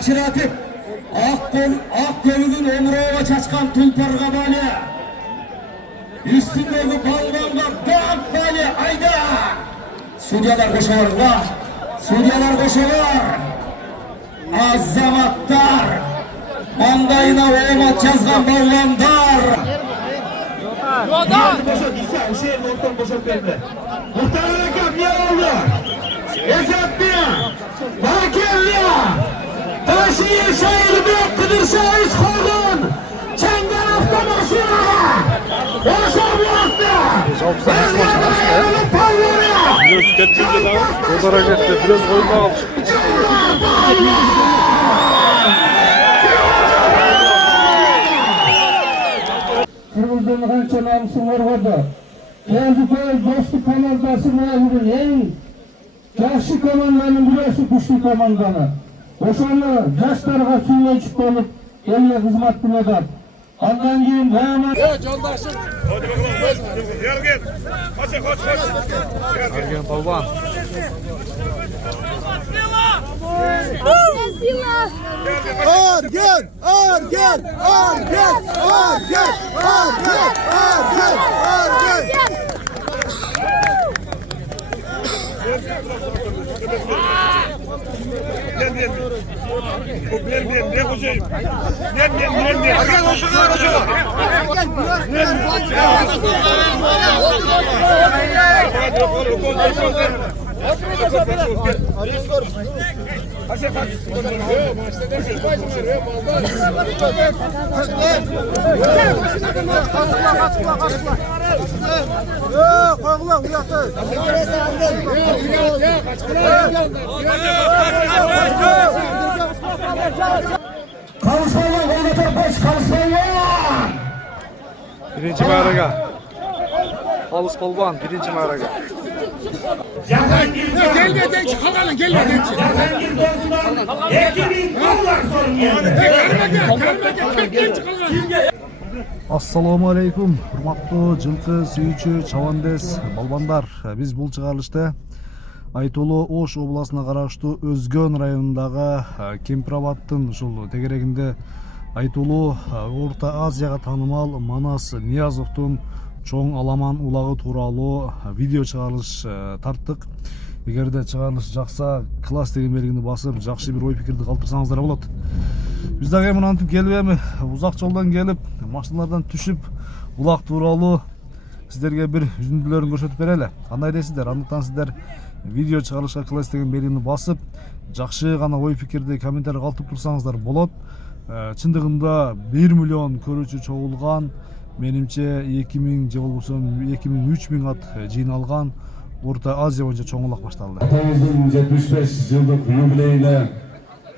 Açıratip, ak gölügün omurova çaçkan tulparga bali. Üstündeki balganga bak bali ayda. Sudyalar koşuyor var. Sudyalar koşuyor. Azamatlar. Mandayına oğlat yazgan balgandar. Yerdi boşalt, İsa, o şehirde ortadan boşalt verdi. Muhtar Harekam, yer oldu. Esatlıya, Bakirliya, Taşiye şehri büyük Kıdırsa iş koydun. Çengen avtomaşına, Boşar bastı. Biraz ketçince daha, odara gitti, biraz oyunda aldı. Kırmızı'nın kança namusu var orada. Yazıklar dostluk komandası muhabirinin en yaşlı komandanın burası güçlü komandanı. Oşanı yaşlarga sünnetçik olup eline hizmet kılacak. Ondan keyin dayaman... Evet yoldaşım. Hadi bakalım. Gel gel. Koş. Gel balban. Gel. Ne koşayım? Gel. Gel koşuyor. Kavuşmayla oynatır boş kavuşmayla. Birinci mağaraga. Halis balban birinci mağaraga. Gelmeden çıkalım, gelmeden çık. Cahangir dostundan 2000 dolar sorun geldi. Assalamu alaikum, hurmаттуу жылкы сүйүүчү чабандес балбандар. Биз бул чыгарылышта Айтолу Ош областына караштуу Өзгөн районундагы Кемпирабадтын ушул тегерегинде Айтолу Орто Азияга таанымал Манас Ниязовдун чоң аламан улагы тууралуу видео чыгарылыш тарттык. Эгерде чыгарылыш жакса, класс деген белгини басып, жакшы бир ой пикирди калтырсаңыздар болот. Биз дагы мынантип келип эми узак жолдон келип, машиналардан түшүп, улак тууралуу сиздерге бир үзүндүлөрүн көрсөтүп берели. Кандай дейсиздер? Андыктан сиздер видео чыгарылышка класс деген белгини басып, жакшы гана ой пикирди комментарий калтырып турсаңыздар болот. Чындыгында 1 миллион көрүүчү чогулган, менимче 2000 же болбосо 2000-3000 ат жыйналган Орто Азия боюнча чоң улак башталды. Атабыздын 75 жылдык юбилейине,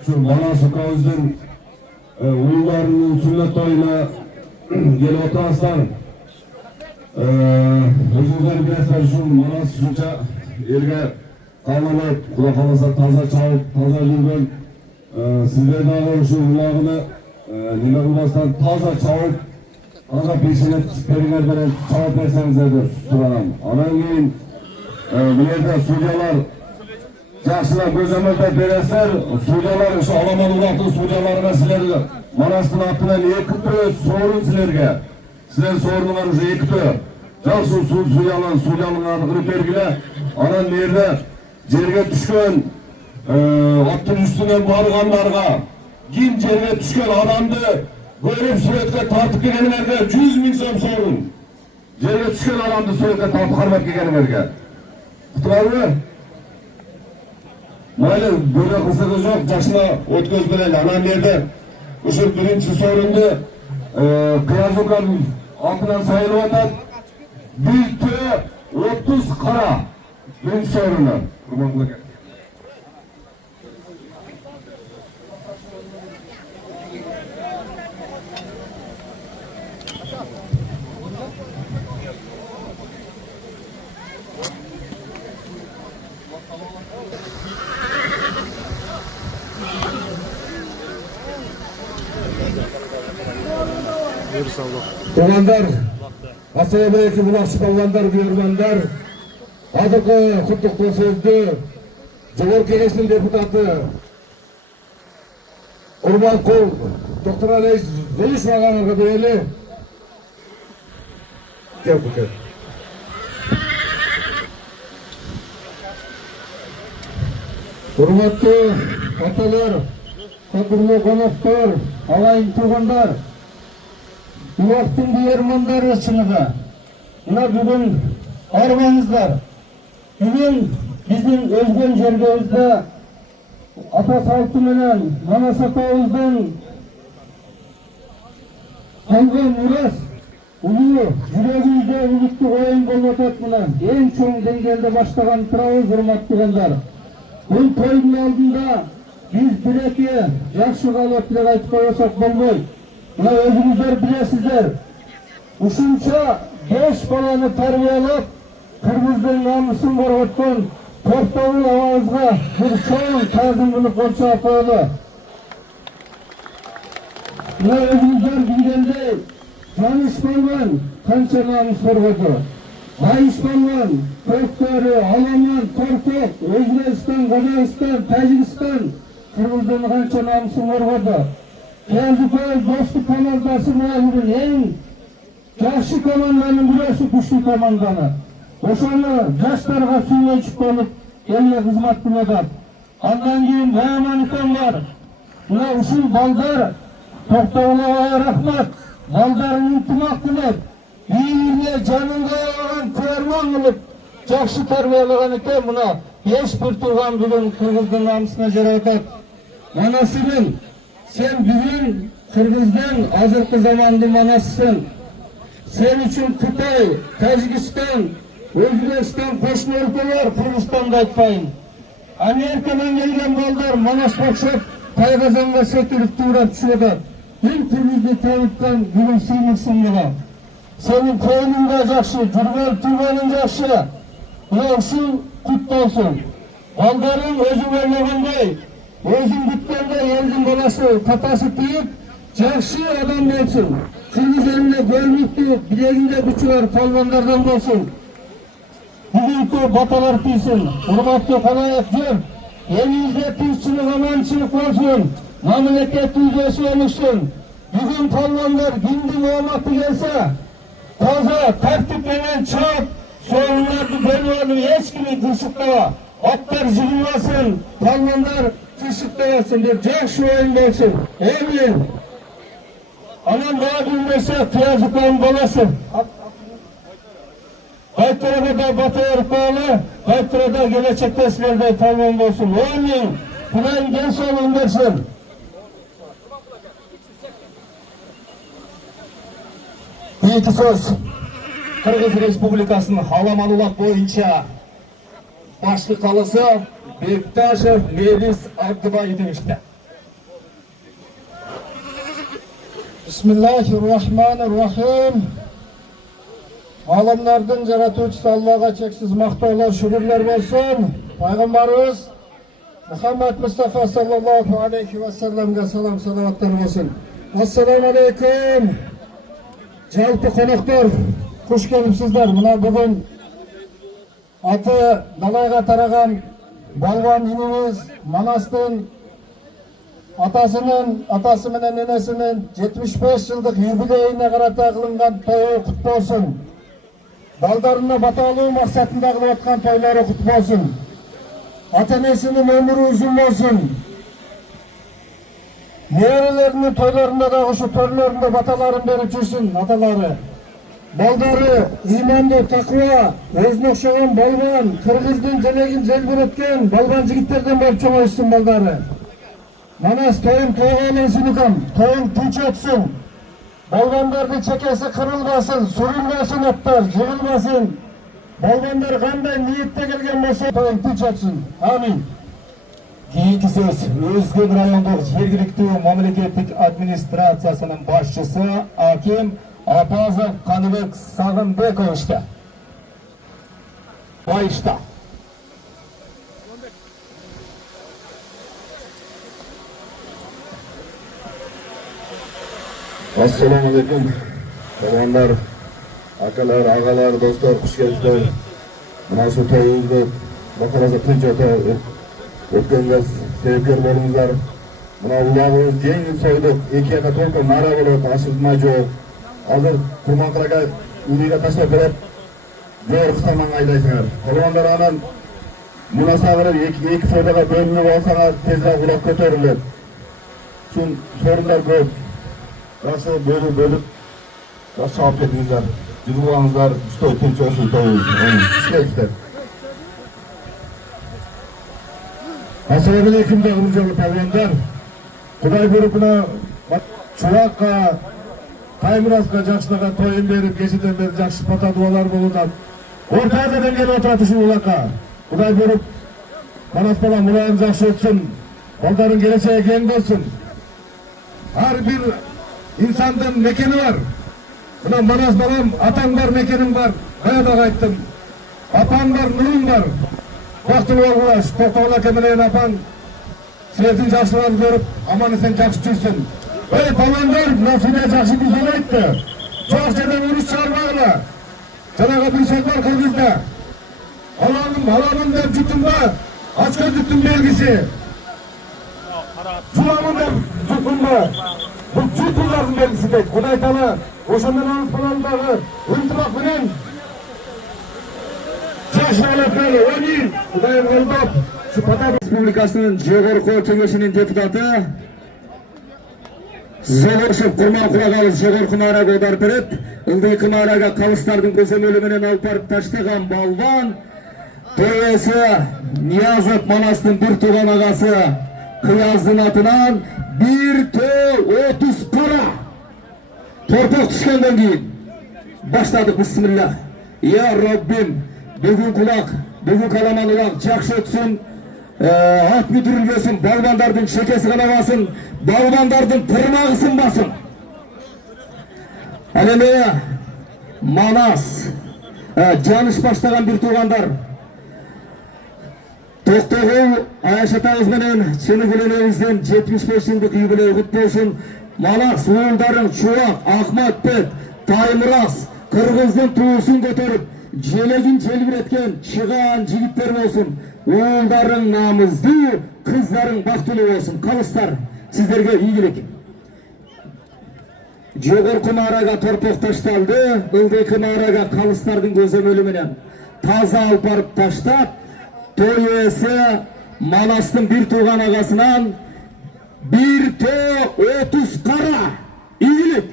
ушу Манас укабыздын уулдарынын сүннөт тоюна келип отурасыздар. Өзүңүздөр билесиздер, ушул Манас ушунча элге кааланып, Кудай кааласа таза чабып, таза жүргөн, сиздер дагы ушул улагыны неме кылбастан таза чабып, таза пешине бериңер менен чабып берсеңиздер деп суранам. Анан кийин bu yerda sudyalar yaxshilab ko'zamolda berasizlar. Sudyalar o'sha alamon uloqning sudyalariga sizlarga Manasning atidan 2 to'y so'rin sizlarga. Sizlar so'rinlar o'sha 2 to'y. Yaxshi sudyalarni qilib bergilar. Anan bu yerda yerga tushgan otning ustidan borganlarga, kim yerga tushgan odamni ko'rib suratga tortib kelganlarga 100 ming so'm so'rin. Yerga tushgan odamni suratga tortib qarab kelganlarga Kutlarını mayli böyle kısıkı yok, yaşına ötköz bilen anan yerde uşul birinci sorundu Kıyazukan altından sayılı otan bir tüye 30 kara birinci sorunu Oğlanlar, Asayabı'daki bulakçı oğlanlar, görmenler, adırkı kutluklu sözlü, Cumhur Kenesi'nin deputatı, Kurbanqul Doktor Ali Zulüş Ağa'na değerli tebrik. Hurmatlı atalar, qadrli qonaqlar, ag'ayın tuğanlar, bu vaqtın diğermanları çınıga. Buna bugün armağınızlar. Bugün bizim özgün jergevizde ata saltı menen Manas atağızdan kalgan muras ulu yüreğimizde ulutlu oyun bolmatat menen en çoğun dengelde başlagan turabыз hurmattygandar. Bu toyun aldında biz bileki yaxşı kalap bile aytıp koysak bolboy. Buna özünüzler bilesizler. Uşunça 5 balаны tarbiyalap Kırgızdın namusun borgotkan Toktogul avazga bir çoğun tazimini korça koyulu. Buna özünüzler bilgende Tanış balman kança namus borgotu. Bayış balman, Torkları, Alaman, Torkok, Özbekistan, Kazakistan, Tajikistan Kırgızdın kança namusun borgotu. Yazıkoy dostluk komandası muhabirin en yaxşı komandanın birisi güçlü komandаны. Oşonu yaşlarga süйлöçüp olup elle hizmet kılacak. Ondan keyin Bayamanikan var. Buna uşul balдар Toktogul'a rahmat. Baldarın intimak kılıp, iyiliğine canında olan terman kılıp, yaxşı tarbiyalagan eken buna 5 bir tuğan bugün Kırgızdın namusuna jarabat. Manasının sen bugün Kırgızdın azırkı zamanlı manasısın. Sen için Kıtay, Tajikistan, Özbekistan koşma ülkeler Kırgızstan'da aytpayın. Amerika'dan gelgen balдар Manas bakşap Taygazan'ga sektirip tuğrap düşüyorlar. Bir Kırgız'da tanıttan bugün sıymışsın bana. Senin koyunun da жақшы, Jurgal Turban'ın жақшы. Buna şu kutlu olsun. Baldarın özü vermegende, özün gütkende elin balası katası tiyip, жақшы adam olsun. Kırgız elinde görmüktü, bileğinde gücü var palvanlardan olsun. Bugünkü batalar tüysün, hurmatlı kanayak jör. Elinizde tinççilik, amançılık olsun. Mamleket yüzesi oluşsun. Bugün palvanlar bindi muhammeti gelse, taza, tertip enen çap, sorunlardı bölüyordu, hiç kimi kırşıklava. Atlar jığılmasın, palvanlar kırşıklayasın, bir жақшы oyun olsun. Emin. Aman daha bilmese Kıyazıkların balası. Kaytırada da Batı Avrupalı, Kaytırada gelecek neslerde tamam olsun. Amin. Kılayın genç olun dersin. Кейінгі сөз Кыргыз Республикасының Аламанулақ бойынша башқы қаласы Бекташев Мелис Абдыбайдовичті. Bismillahirrahmanirrahim. Alamlardan yaratuvchisi Allohga cheksiz maqtovlar, shukrlar bo'lsin. Payg'ambarimiz Muhammad Mustafa sallallohu alayhi va sallamga salom salovatlar bo'lsin. Assalomu alaykum. Jalpi qonaqlar, xush kelibsizlar. Mana bugun ati dalayga taragan balvon inimiz Manasdan atası menen nenesinin 75 yıllık yubileyine karata kılıngan toyu kutlu olsun. Baldarına batalığı maksatında kılıvatkan toyları kutlu olsun. Ata-enesinin ömrü uzun olsun. Nerelerinin toylarında da şu torunlarında bataların berip жүрсün ataları. Baldarı, imanlı, takva, özüne okşagan balban, Kırgızdın jelegin jelbiretken balban jigitlerden berip çoğuşsun baldarı. Manas toyun toyğanın sünükam, toyun tinç ötsün. Balbandardı çekesi kırılmasın, sürülmesin atlar, yığılmasın. Balbandar qanday niyette kelgen bolsa toyun tinç ötsün. Amin. Кейінгі сөз Өзгөн райондық жергілікті мемлекеттік администрациясының басшысы Аким Апазов Қаныбек Сағынбековичті. Байышта. Assalamu alaikum. Балбандар, akalar, ağalar, dostlar, xush kelibsizlar. Mana shu to'yimizni bahonaza tinch o'tganga sebepkor bo'linglar. Mına ulağımız jengil soyduk. Ekene tolku nara bolot, aşırtma жоқ. Hazır kurmanqıraga uliga taşlap berip, jor kısaman aydaysыңар. Kolonlar anan muna sağırıp iki soydaga bölünüp alsаңар tezraq ulaq көтөрүлөт. Şun sorunlar көп. Жақсы бөліп, жақсы жауап бердіңіздер. Жүз болғаныңыздар, үстой тынчосын тойыңыз. Ішкелістер. Ассалаумағалейкум құрметті палуандар. Құдай көріп мына Чубакка, Таймыразға жақшыларға тойын беріп, кешеден бері жақсы пата дуалар болудан. Орта Азиядан келіп отырады үшін олаққа. Құдай көріп, Манас балам мұлайым жақсы өтсін. Балдарын келешегі кең болсын. Har bir insandan mekeni var. Buna Manas balam, atan var, mekenim var. Kayada kayttım. Apan var, nurun var. Baktım oğulaş, toktağla kemileyin apan. Siletin жақсыларын görüp, aman sen жақсы жүрсün. Ey palanlar, nasıl жақсы güzel etti. Çok şeyden uruş çağırmağına. Canağa bir şey var Kırgız'da. Alanım der tutumda. Aç gözlüktün belgisi. Julamın der tutumda. Bu tutumların belgisi değil. Kuday Taala, oşandan alıp falanдағы ынтымақ менен жақсы алатыны ойнайын. Кудайым қолдап, şu Патар Республикасының жоғарғы кеңесінің депутаты Золошев Құрман Құрағалыз жоғарғы нараға одар беріп, ылдыйқы нараға қалыстардың көземөліменен алып барып таштаған балван, тойесі Ниязов Манастың бір туған ағасы Қияздың атынан bir toy 30 қара торпақ түскенден кейін баштадық. Бисмилlah. Ya Rabbim, бүгін құлақ, бүгін қаламан ұлақ жақшы өтсін, ат мүдірілбесін, балбандардың шекесі қалағасын, балбандардың тырмағысын басын. Әлемея Манас жаныш баштаған бір туғандар Тоқтоғыл Аяшатағыз менен Ченігіленемізден 75 жылдық юбилей құтты болсын. Манас уылдарын Чуақ, Ахматбек, Таймырас, Қырғыздың туысын көтеріп, желегін желбіреткен шыған жігіттер болсын. Уылдарың намызды, қыздарың бақтылы болсын. Қалыстар, сіздерге игілік. Жоғарғы нараға торпақ ташталды, ылдыйқы нараға қалыстардың көземөліменен таза алып барып таштап, той иесі Манастың бір туған ағасынан bir toy 30 қара игілік.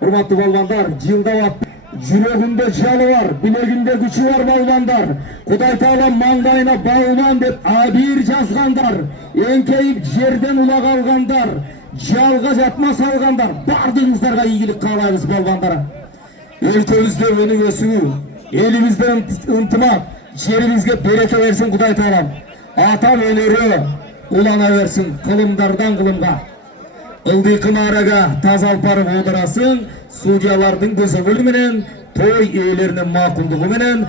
Құрметті балбандар, жылдап жүрегінде жаны бар, білегінде күші бар балбандар. Құдай Таала маңдайына балбан деп абир жазғандар, еңкейіп жерден ұлақ алғандар, жалға жатма салғандар, бардыңыздарға игілік қалаймыз балбандар. Өлкемізде өнім өсуі, елімізде ынтымақ, жерімізге береке берсін Құдай Таала. Атам өнері улана берсін қылымдардан қылымға. Ылдыйқы нараға таза алып барып отырасын, судьялардың көземөліменен, той иелерінің мақұлдығы менен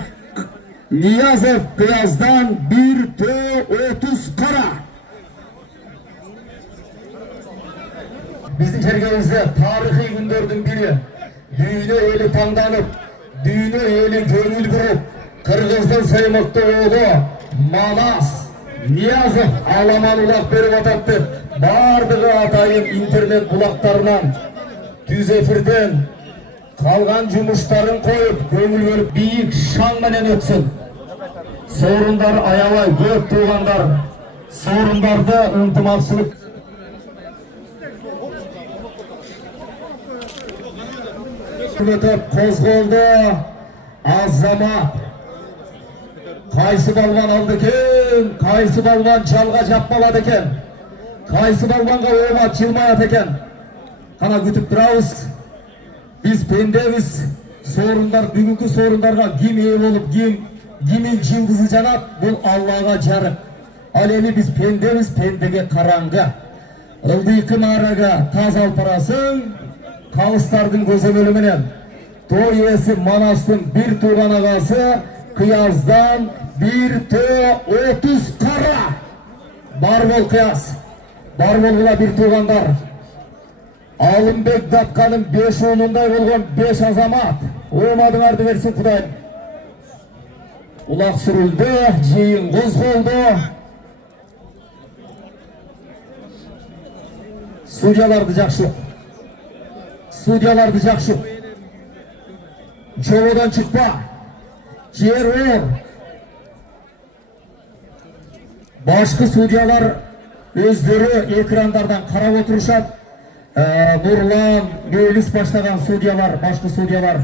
Ниязов Қияздан bir toy 30 қара. Біздің жергенімізде тарихи күндердің бірі, дүйіне елі таңданып, дүйіне елі көңіл құрып, Қырғыздың саймақты оғы Манас Ниязов аламан ұлақ беріп ататты. Бардығы атайын интернет бұлақтарынан, түз эфирден қалған жұмыстарын қойып, көңіл бөліп, биік шаңменен өтсін. Сорындар аялай, көп туғандар, сорындарды ынтымақшылық қозғалды. Азамат қайсы балбан алды екен, қайсы балбан жалға жаппалады екен, қайсы балбанға омат жылмаяды екен. Қана күтіп тұрамыз. Біз пендеміз. Сорындар, бүгінгі сорындарға кім ие болып, кімнің жылдызы жанат, бұл Аллаға жарық. Ал енді біз пендеміз, пендеге қараңғы. Ылдыйқы нараға таз алып барасың, қалыстардың көземөліменен. Той иесі Манастың бір туған ағасы Қияздан bir toy 30 қара. Бар бол Қияз, бар болғыла бір туғандар. Алымбек Датқаның 5 ұлындай болған 5 азамат. Омадыңарды берсін Құдайым. Улақ сүрілді, жиын қозғалды. Судьяларды жақшылық. Судьяларды жақшылық. Жолдан шықпа. Жер ор. Başka судьялар өздері экрандардан қарап отырышады. Нұрлан, Мейліс баштаған судьялар, başka судьялар,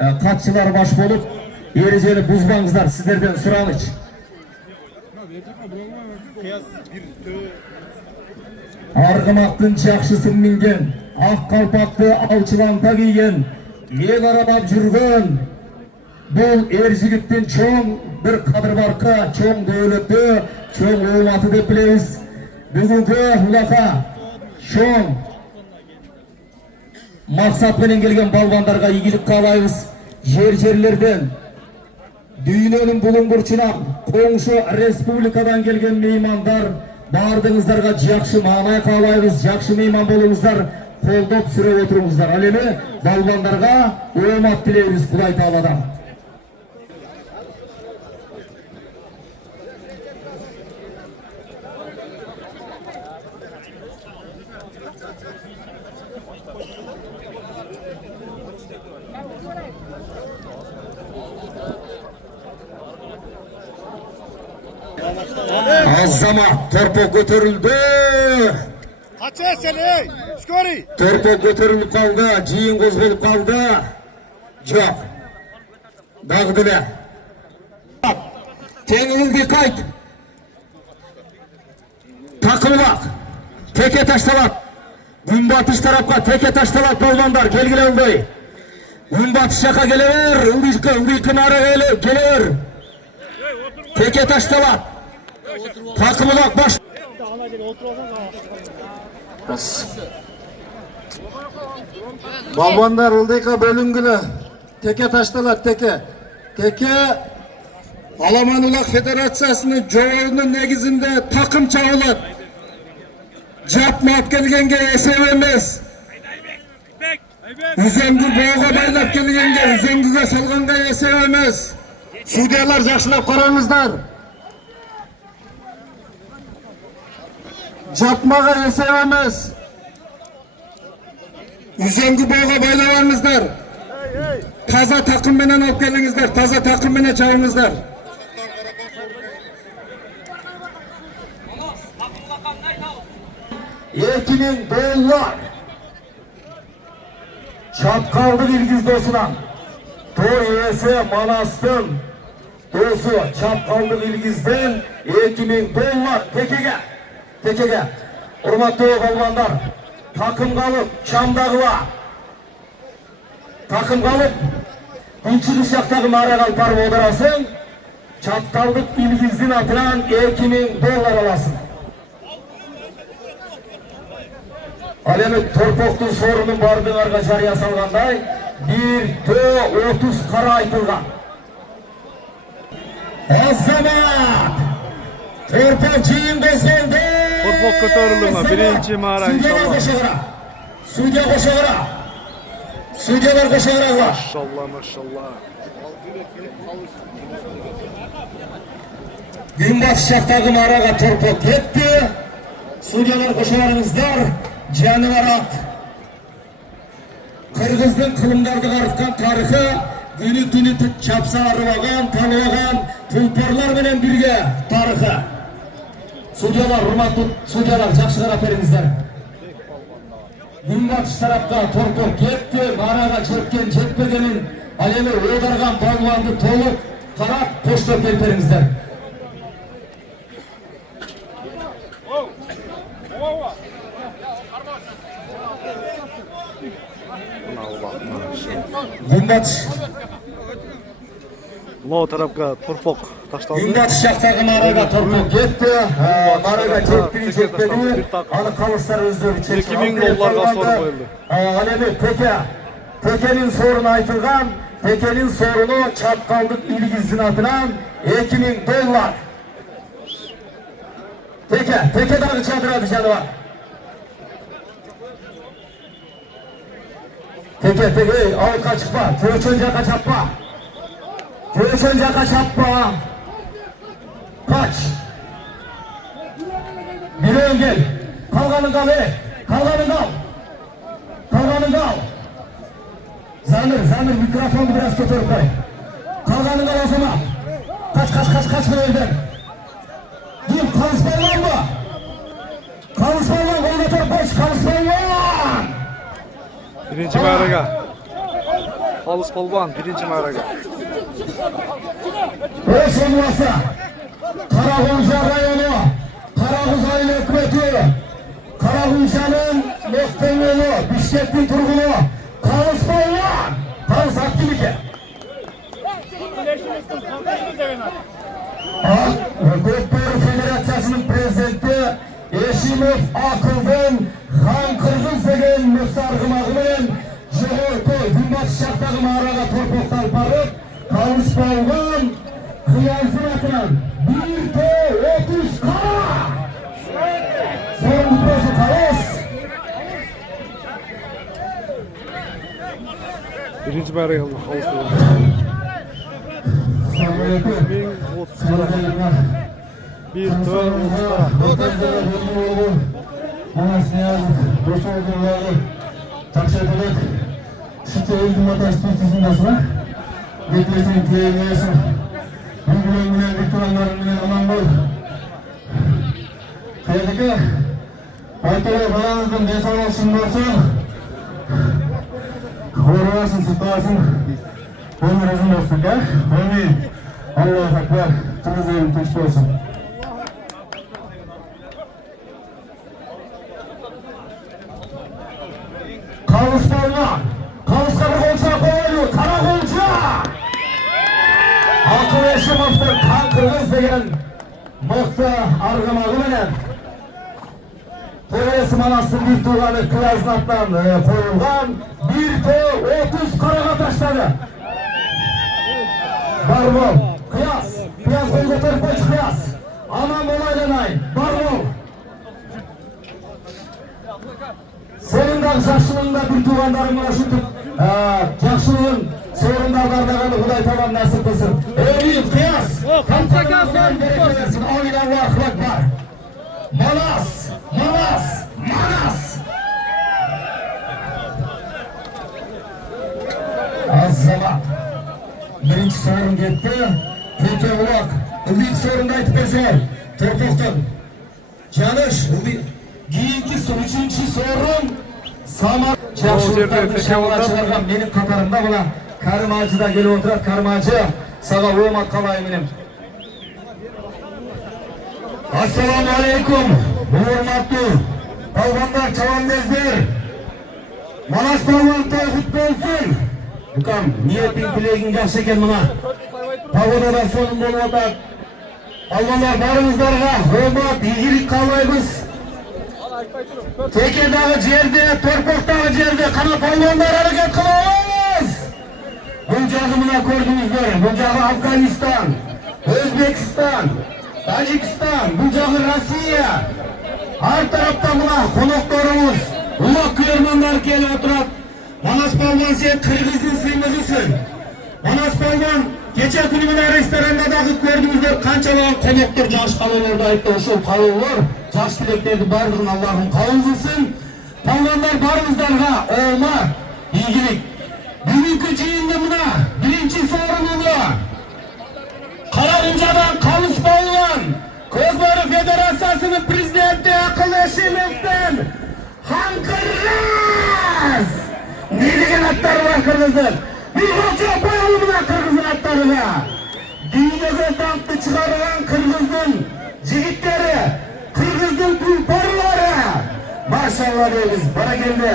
қатшылар баш болып, ережені бұзбаңыздар, сіздерден сұраныш. Арғымақтың жақшысын мінген, ақ қалпақты алчыланта киген, ел аралап жүрген, бұл жігіттен чоң бір қадыр барқы, чоң дәулетті, чоң олматы деп білеміз. Бүгінгі ұлақа чоң мақсатпенен келген балбандарға игілік қалаймыз. Жерлерден дүйненің бұлың бұрчынан қоңшы республикадан келген меймандар бардыңыздарға жақшы маңай қалаймыз. Жақшы мейман болыңыздар, қолдап сүре отырыңыздар. Әлемі балбандарға омат тілейміз Құдай Тағаладан. Азамат торпақ көтерілді. Kaça sen ey? Skori. Торпақ көтеріліп қалды, жиын қозғалып қалды. Жоқ. Дағдылы. Теңілді қайт. Тақылақ. Теке ташталат. Күнбатыш тарапқа теке ташталат балбандар. Келгілі ұлдай. Күнбатыш жаққа келер. Ұлдайқы нары келер. Теке ташталат. Тақылақ баш. Балбандар ылдыйка бөлүнгүлө. Теке ташталат, теке. Теке Аламан Улак Федерациясынын жообунун негизинде такым чабылат. Жапмап келгенге эсеп эмес. Үзөңгү боого байлап келгенге, үзөңгүгө салганга эсеп эмес. Судьялар жакшылап караңыздар. Жапмага эсеп эмес. Үзөңгү боого байлабаңыздар. Таза такым менен алып келиңиздер, таза такым менен чабыңыздар. $2000 Çapkaldık İlgiz dosundan. Toy ese Manastın dosu Çapkaldık İlgiz'den $2000 tekege. Urmatlı balbanlar takım kalıp Şamdağıla takım kalıp Dinçiliş yaktaki mağaragal parı odarasın. Çapkaldık İlgiz'in atılan $2000 alasın. Alemi torpoktun sorunun bardığarga жария салгандай 1-30 kara aytılgan. Azamat! Torpok жиын қосылды. Torpok көтөрүлдү мө? Биринчи мара иншалла. Судья кошогара. Судьялар кошогара. Машалла, машалла. Günbaş şahtагы марага torpok кетти. Судьялар кошогарыңыздар. Жаныварат. Кыргыздын кылымдарды карыткан тарыхы күнү-түнү чапса арыбаган, таныбаган тулпарлар менен бирге тарыхы. Судьялар, урматтуу судьялар, жакшы карап бериңиздер. Күнбатыш тарапка торпок кетти, марага жеткен жетпегенин, ал эми оодарган балбанды толук карап коштоп келип бериңиздер. Күнбатыш. Мына тарапка торпок ташталды. Күнбатыш жақтағы марага торпок кетті. Марага жетпеді. Аны қалыстар өздері чекті. $2000 сор қойылды. Ал эми Текенин сорunu айтылған. Текенин сорunu Чапкалдык İlgiz'in атынан $2000. Теке дағы чадырады жаны бар. Teке, ağıtқа çıkma, köçön жаққа çapma. Köçön жаққа çapma. Kaç. Bileğin gel. Kalganın kal Kalganı kal. Kalganı kal. Zamir mikrofonu biraz götürüp koy. Kalganı kal o zaman. Kaç bu evden. Kim Kalıs Balvan mı? Kalıs Balvan onu götür koş. Kalıs Balvan. Birinci mağaraga. Kalıs Balvan birinci mağaraga. Hoş olmasa. Karagunca rayonu. Karaguz aile hükümeti. Karagunca'nın muhtemeli. Bişkek'in turgunu. Kalıs Balvan. Kalıs Aktivike. Gökbörü Federasyası'nın prezidenti Eşimov Akıl'dan Han Kırgız degen müstargımagı bilen Jogorku Günbatış şaktagı mağaraga torpoktal barıp Kalıs Balvan kıyasın atınan 1T30 kara sorun bitmesi Kalıs. Birinci mağaraga aldı Kalıs Balvan. Selamünaleyküm. 1030 kara. 1T30 kara. Manas Niyazov, Dostoyevlar'ı takşa ederek şu eğitim vatandaşlığındasına beklesin, keyiflesin. Bilgilen bilen, diktoranların bilen aman bol. Kıyadaki Baytol'a bayanızdan desan olsun olsun. Koruyasın, sıklasın. Ömrünüzün olsun ya. Amin. Allah'a ekber. Kınız evim teşkil olsun. Kalıs Balvan. Kalıs Karagunca kovalıyor. Karagunca. Akıl Eşimov'dan kan Kırgız degen mıhtı argımağı bilen Teresi Manastır bir tuğanı kıyaznattan koyulgan 1T30 karaga taşladı. Barmol. Kıyas koyu götürüp koş kıyas. Aman olaylanayın. Barmol. Senin de jakşılığında bir tuğandarın bana şutup jakşılığın sorundarlardan Huday tamam nasip kılsın. Eğriyim kıyas. Kamsakazdan bereket versin. Amin Allahu Ekber. Manas. Az zaman. Birinci sorun gitti. Peki ulak. İlk sorunda aytıp bersen. Torpoktan. Canış. Giyinki son üçüncü sorun. Samar. Jakşılıklarını şavağa çıkargan benim katarımda bula. Karım Ağacı da gelip oturat. Karım Ağacı. Sana uğramak kalayım benim. Assalamu alaikum. Hurmatlı Balvanlar, Çavandezler. Manas Balvan toyhut bolsun. Bukam, niyetin bilegin jakşı eken mına. Pagodadan sonun bolup atar. Balvanlar barыңızдарга hurmat, ийгилик каалайбыз. Tekedagi jerde, torpoqdagi jerde qana palvonlar harakat qilamiz. Bu jagı mına ko'rdingizlar. Bu jagı Afganistan, O'zbekiston, Tojikiston, bu jagı Rossiya. Her tarafta mına konuklarımız, ulak kuyarmanlar kelip oturat. Manas Balvan sen Kırgız'ın sıymıgısın. Manas Balvan geçen günü mına restoranda dagı ko'rdingizlar kançalan konuklar jaşkalan orada aytты ошол кабылlar. Жаш тилектерди бардыгын Аллахым кабыл кылсын. Балвандар барыңыздарга оомат, ийгилик. Бүгүнкү жыйында мына биринчи сооруну Karagunja'dan Kalıs Balvan, Көкбөрү Федерациясынын президенти Акыл Эшимовдон Han Kırgız. Ne деген аттары бар Кыргыздын? Bir koça koyalım mına Kırgız'ın atlarına. Dünyada dantı çıkarılan Kırgız'ın jigitleri, Kırgız'ın tulparları. Maşallah deyimiz, bana geldi.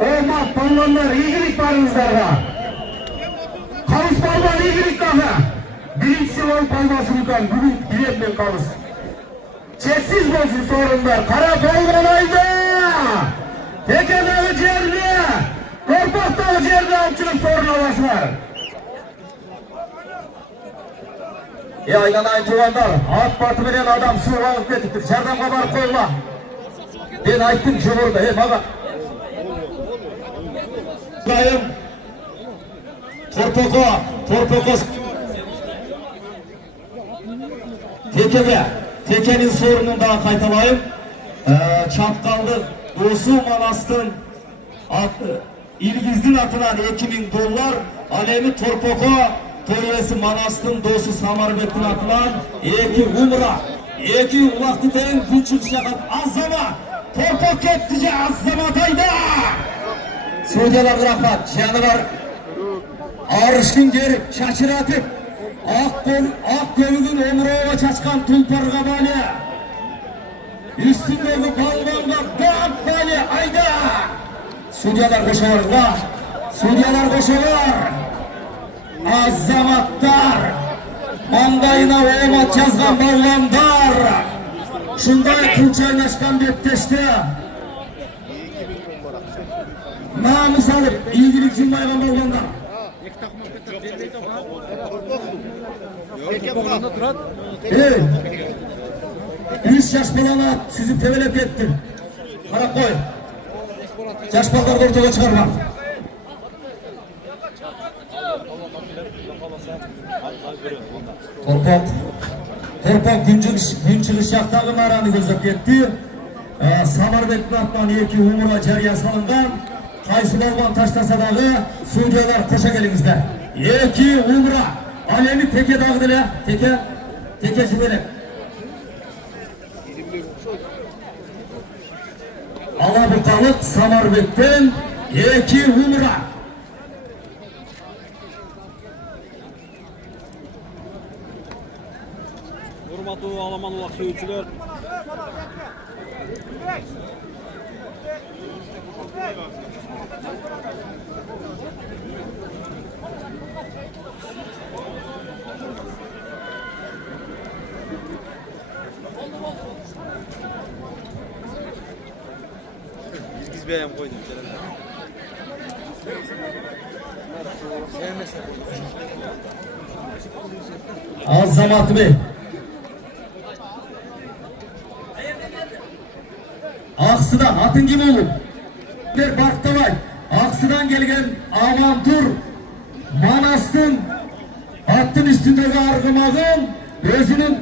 Olmaz, balvanlar, iyilik barınızlarga. Kalıs Balvan iyilik dağı. Birincisi ol palmasınıkan, bugün biletmen Kalıs. Çeksiz bolsun sorunlar, kara polvan ayda. Tekedagi jerde, torpaqdagi jerde alçılıp sorun alasınlar. Aylanayın tuğanlar, at batı veren adam suğa alıp ketiptir. Jardamga barıp koyula. Ben ayttım jogorda, baga. Dayım, torpoko. Tekenin sorununu daha kaytalayım. Çapkaldı Doğusu Manast'ın İlgiz'in atılan 2000 dolar, Alemi Torpoko, Toriyesi Manast'ın Doğusu Samarbet'in atılan 2 umra, 2 ulaqtı teyin gün çıkış yakat azama, Torpok kettice azamatayda. Suudiyalar rahmat, canavar Arışkın gerip, şaşıratıp, ak gövügün omurova çaçkan tulparga bali, üstündeki balvanga bak bali ayda. Suudiyalar koşuyorlar, Suudiyalar koşuyorlar. Azamatlar, mandayına omat yazgan balvandar, şunday kılç oynaşkan depteşti. Namus alıp, ilgilik cümbaygan balvandar. 3 yaş balana süzüp tevelep ettim. Karak koy. Yaş balları ortaya çıkarma. Torpok gün çıkış yaktağı naranı gözep etti. Samarbetli atman 2 umura cariye salıngan. Kaysı balvan taştasa dağı Suudiyalar koşa gelinizler. 2 umra. Alemi teke dağıdılar. Teke şüpheli. Alabıkalık Samarbet'ten 2 umra. Hurmatlı Alaman ulaq söyücüler. Biz beğen koyduk. Azamat Bey. Aksı'dan atın gibi olur. Bir Barktalay. Aksı'dan gelgen Amantur Manast'ın attın üstündeki argımağın özünün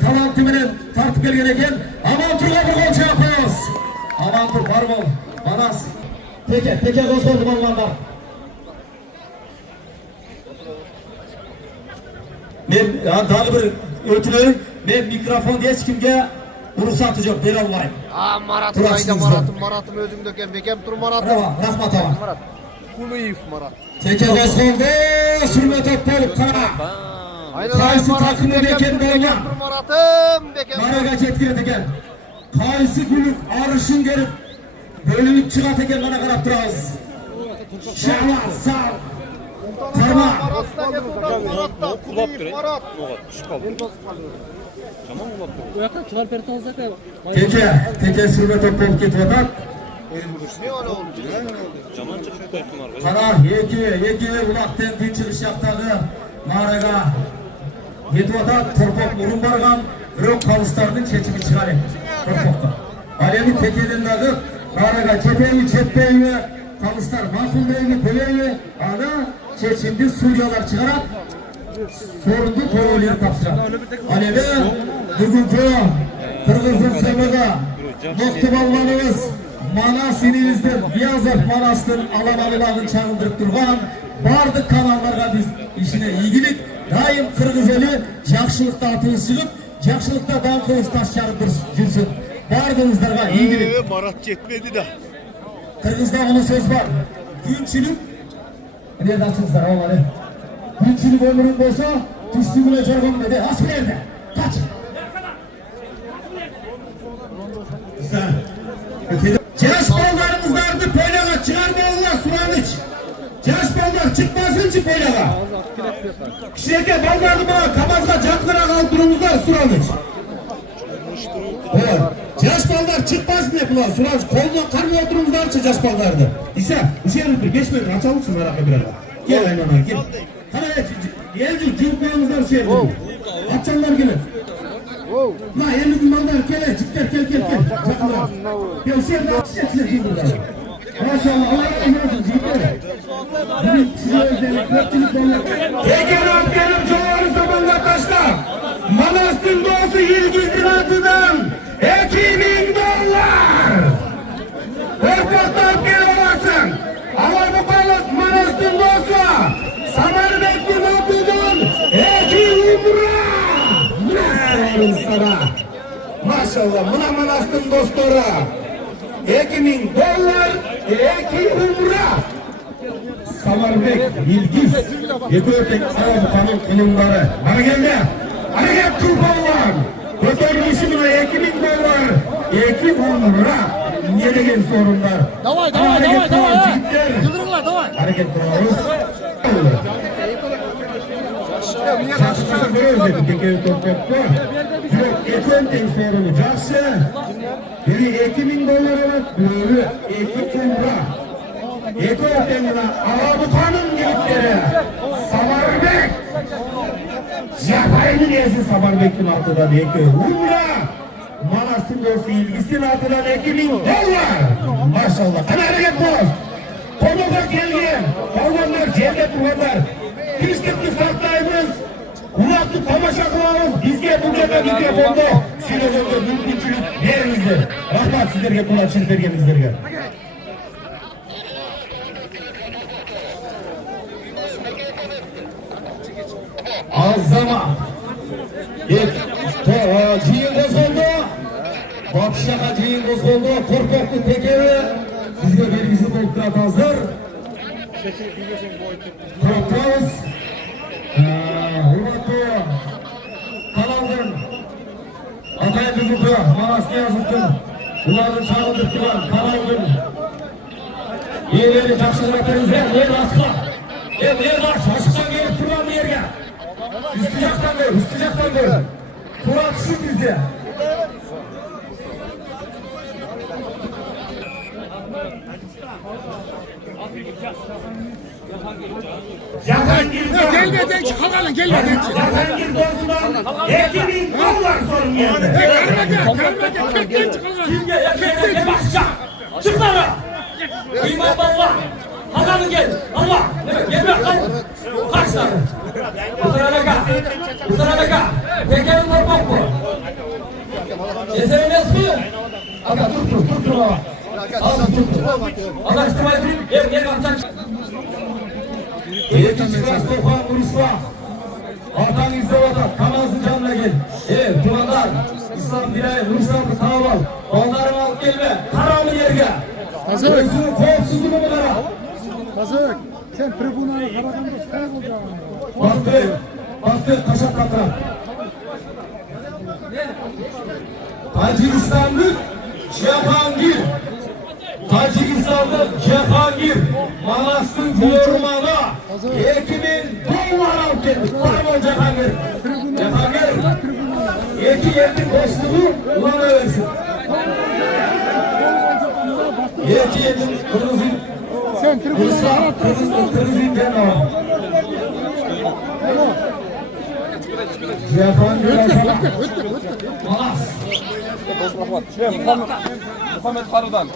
talantımını tartıp gelgen eken Amantur'a bir gol yapıyoruz. Amantur parbol Manas. Teke göz oldu balvanlar. Men daha bir ötülü men mikrofon hiç kimge ruhsatı yok beri almayın. Marat'ım Marat'ım özüngdöken bekem tur Marat'ım. Rahmat ağa. Marat. Kuluyev Marat. Teke göz oldu. Sürme top bolup kara. Kaysı takımı beken dolma. Marat'ım bekem. Maraga çetkire teken. Kaysı gülük arışın gelip bölünüp çığa teken bana karap durağız. Şahlar sağ. Karma. Marat'ta Kuluyev Marat. Teke sürme top bolup ketip atat. Ne öyle oldu? Kara yeki ulaqten gün çıkış yaktağı Maraga yetip atat. Torpok urun bargan Rök kalыстardın çeçimi çıkar et. Torpokta. Alemi tekeden dağı Maraga çeteymi kalıstar mahkuldeymi böleymi ana çeçimdi Suriyalar çıkarat. Sorundu koruğuyla tapşırar. Alemi bugünkü Kırgız'ın semega Noktuballarımız Manas ilimizden Biyazat Manas'ın Alamalılağın çağındırıp durgan bardık kanallarga biz işine ilgilik daim Kırgız eli jakşılıkta atınız çıkıp jakşılıkta dankınız taşlarıp жүрсün. Bardığınızlarga ilgilik. Marat yetmedi de. Kırgız'da ona söz var. Günçülük nerede açınızlar oğlan Günçülük ömrün bolsa tüstüğüne çorgan dedi. Aç bir yerde. Kaç. Yaş ballarımızlardı pöylağa çıkarma Allah Suranıç. Yaş ballar çıkmasın çık pöylağa. Kişileke ballarını bana kamazga caklara kaldırımızlar Suranıç. Yaş ballar çıkmasın hep ulan Suranıç. Koluna karma oturumuzlar çık yaş ballardı. İsa bu şey unutma geçmedin açalımsın araka bir ara. Gel aynana gel. Hana gelcil cıvıklarımızlar şey unutma. Açanlar gelin. La elli kumandan gel gel. Çakılar. Ya sen de çiçekler gibi burada. Maşallah Allah razı olsun. Size özellik kötülük olmak. Teker benim çoğalı zaman arkadaşlar. Manastın doğusu İlgiz'in atıdan 2000 dolar. Korkaklar geri olasın. Alabukalık Manastın dostu. Samarbekli Mutlu'dan Eki Umra. Ne sana? Maşallah buna Manastın dostları. 2000 dolar Eki Umra. Samarbek, Bilgiz, Yekötek Alabukanın kılımları. Bana geldi. Hareket kurbanlar. Götürmüşümüne 2000 dolar. Eki Umra. Niye degen sorunlar? Davay. Yıldırımlar davay. Hareket kuralımız. Şaşırtısı bir özledim. Peki toprakta. Yok, eken tek sorunu. Жақсы. Biri 2000 dolar alıp, biri 2 kumra. Eki ortamına Alabukanın gelipleri. Samarbek. Japay'ın iyisi Samarbek'in atıdan Eki Umra. Manastın dostu ilgisinin atıdan 2000 dolar. Maşallah. Kana hareket boz. Konuda gelgen. Balvanlar, cennet duvarlar. Piştikli saklayımız. Kulaklı tamaşa kılavuz. Bizge bu kadar mikrofonda. Sinagogda mümkünçülük verinizdir. Rahmat sizlerge kulakçılık vergenizlerge. Az zaman. Cihin bozuldu. Bakışaka cihin bozuldu. Korkaklı tekeri. Bizge belgisi koltuğa hazır. Korkağız. Hurmatlı Kalandın. Atay Düzütü. Manaslı yazıktın. Uların çağırdıktılar. Kalandın. Yerleri takşıratırızlar. Yer açma. Yer baş. Aşıktan gelip duran bir yerge. Üstü jaktan gör. Turat şu bizde. Gelmeden çıkamalım gelmeden çık. Cahangir dostundan 2000 dolar sorun geldi. Gelmeden kökten çıkamalım. Gel başla. Çık bana. İman Allah. Hadanı gel. Allah. Gel bak lan. Kaç lan. Utanalaka. Tekerin korkmak mı? Ceserin esmi. Aga tut baba. Al tut. Allah istimayı tut. Gel bakacak. Eğitim Mustafa Urusla. Atan İzzavata. Kanazın canına gel. Evet duranlar. İslam Birayı. Nursaltı Tağval. Onları alıp gelme. Karanlı yerge. Özünü kovsuzluğu bunlara. Kazık, sen tribunayı Karaganda Baktı. Taşak Katra. Tacikistanlık Cihangir. Manastın yorumana 2000 dolar alıp geldi. Var mı Cihangir? Eki yerin dostluğu ulana versin. Eki yerin kırmızı. Sen tribunayı Kırmızı den o. Cihangir Asala. Manas. Muhammed Karı'dan.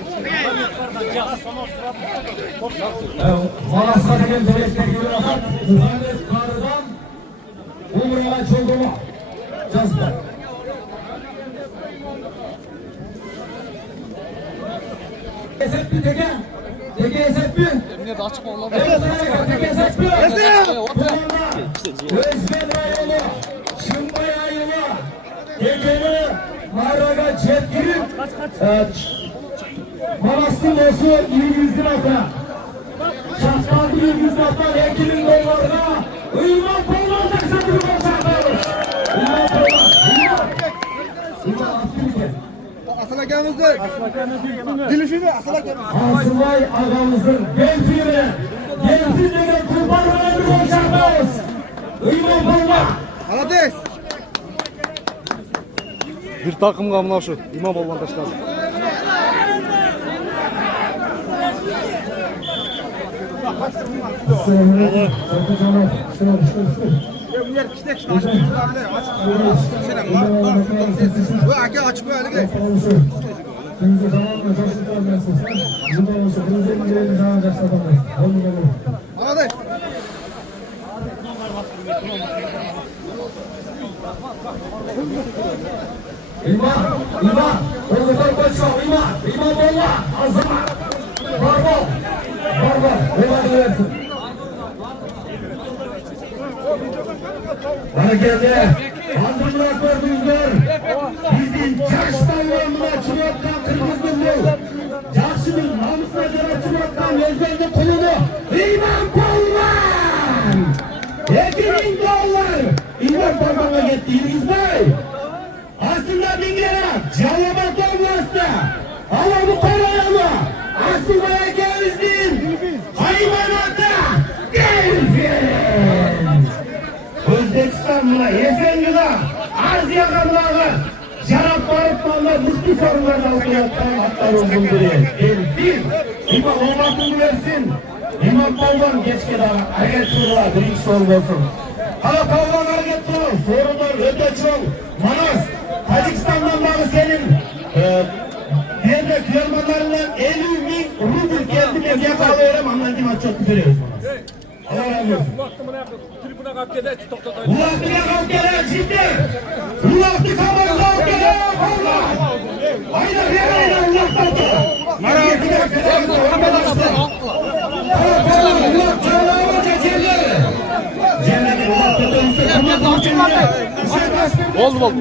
Manas'a degen direkler gibi rahat. Muhammed Karı'dan Umre'ye çoldurma. Cazba. Esepli teke. Teke esepli. Emniyet açık mı onlar? Teke esepli. Özmen rayonu. Çımbay ayılı. Tekeni. Maraga Çetkirin. Manastır dostu İngiliz'in altına. Şahtardı İngiliz'in altına 2000 dolarına. Uyuman Polat Aksatır'ı başarıyoruz. Uyuman Polat. Uyuman aktivite. Asılakanızdır. Dilişini asılakanızdır. Asılay ağamızın gençliğine. Gençliğine kurbanlarını başarıyoruz. Uyuman Polat. Alades. Bir takımga mına şu İmam balvandaşlar. Bu aka açık böyle. Alades. İmam, orada koşuyor İmam bolla, azıma. Bana geldi. Hazırlık gördünüzdür. Bizim yaş balonuna çıkarttan kırmızı yol. Yaşının namusuna göre çıkarttan gözlerinin kulunu İmam Palvan. 2000 dolar. İmam Palvan'a gitti İlgiz Bey. Aslında bin lira. Calabat olmazsa. Ama bu parayı mı? Aslında gelsin. Hayvanata. Gelsin. Özbekistan'la, Efendi'la, Asya kanları, Carap Barıkman'la mutlu sorunlarla okuyattan hatlar uzun biri. Elbir, İmam Olmak'ını versin. İmam Palvan geçke daha hareket turla birinci soru olsun. Hala Palvan hareket turu, sorular öte çok. Manas, Tacikistan'dan bana senin devlet yolmalarından 50.000 rubl geldi diye yakalıyorum. Anladım, çok güzel Allah razı olsun. Tribuna kalk gel, Ulaştıya kalk gelen şimdi. Ulaştı kamar kalk gelen Allah. Aynen aynen Allah kalk. Marazı Oldu oldu.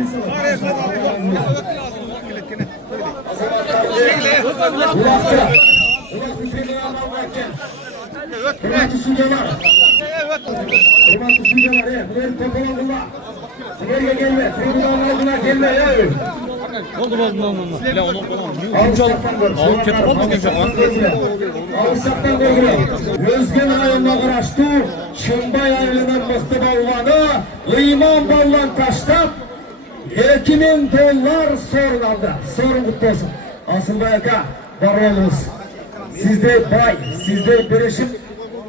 Kırmızı Suncalar. Kırmızı Suncalar ya. Buraya topalan kula. Buraya gelme. Tribunalın altına gelme ya. Oldu. Alışaktan gör. Alışaktan gör. Özgen rayonuna kıraştı. Şımbay ayrılığından mıhtı balvanı. İmam balvan taştap. 2000 dolar sorun aldı. Sorun kutlu olsun. Asılbay Aka. Var olunuz. Sizde bay, sizde birleşim,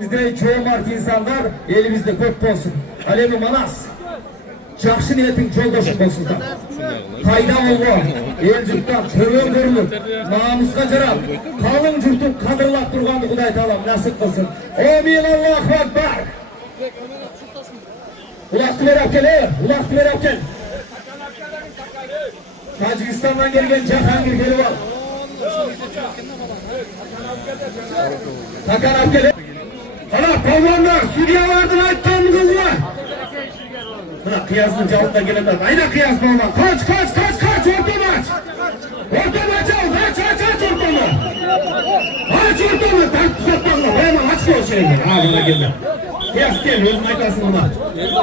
sizde cömert insanlar elimizde köp olsun. Alemi Manas, жақсы niyetin жолдашың болсын. Пайда болма, ел жұрттан төмен көрініп, намысқа жарап, қалың жұртын қадырлап тұрғанды Құдай Таалам насip қылсын. Амин, Аллаху Акбар. Ulaқты беріп кел, ulaқты беріп кел. Tacikiston'dan gelgen Cahangir gelip al. Takan Akeli. Hala palvanlar, sürüyalardan ayttanını kıldılar. Hala kıyasın cavukta gelenler. Ayna kıyas palvan. Kaç, ortam aç. Ortam aç al, aç ortamı. Aç ortamı, tartı satmanla. Hemen aç o şeyini. Ağzına gelme. Kıyas gel, özün aytasın ona.